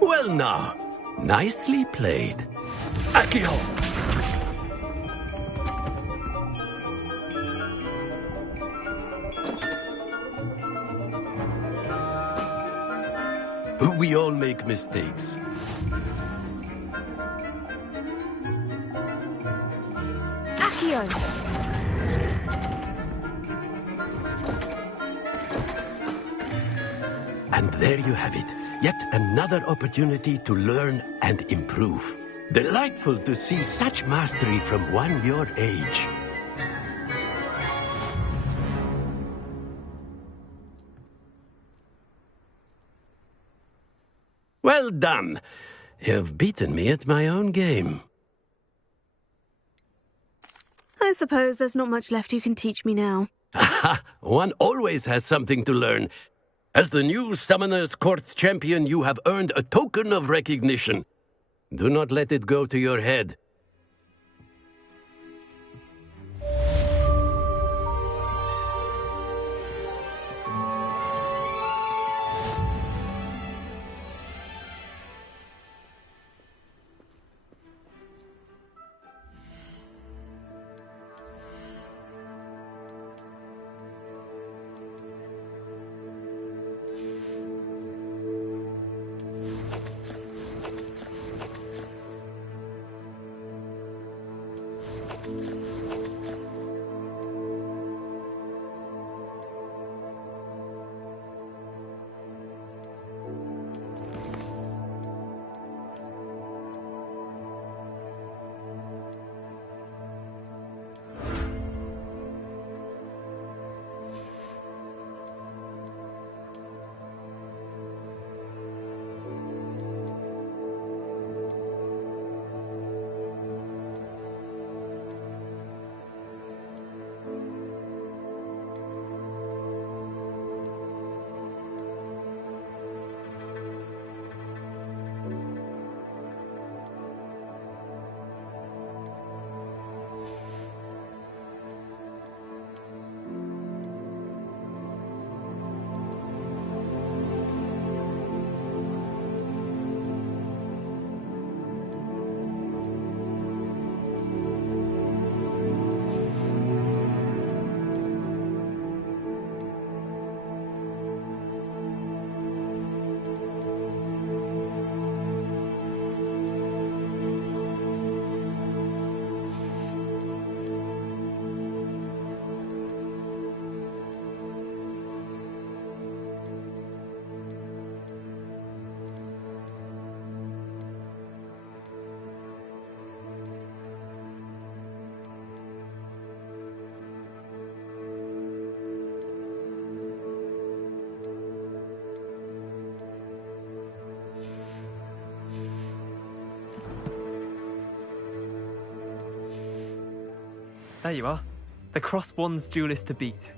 Well now, nicely played. Accio! We all make mistakes. Accio! And there you have it. Yet another opportunity to learn and improve. Delightful to see such mastery from one your age. Well done. You've beaten me at my own game. I suppose there's not much left you can teach me now. Aha! One always has something to learn. As the new Summoner's Court champion, you have earned a token of recognition. Do not let it go to your head. There you are. The crossed wands duelist to beat.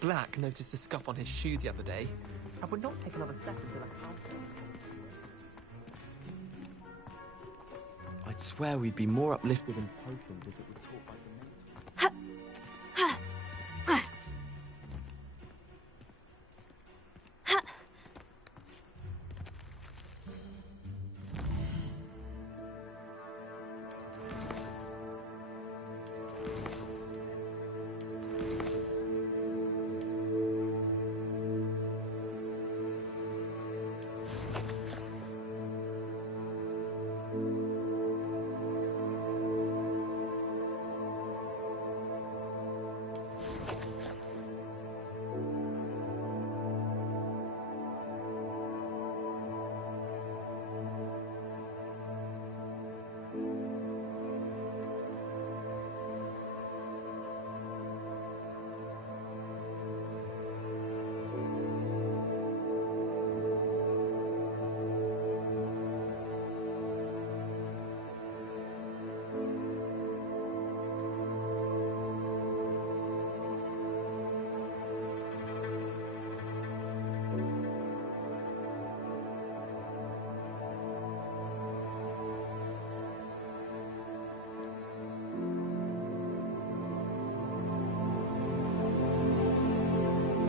Black noticed the scuff on his shoe the other day and would not take another step until I found him. I'd swear we'd be more uplifted in potions if it were taught by the mentors.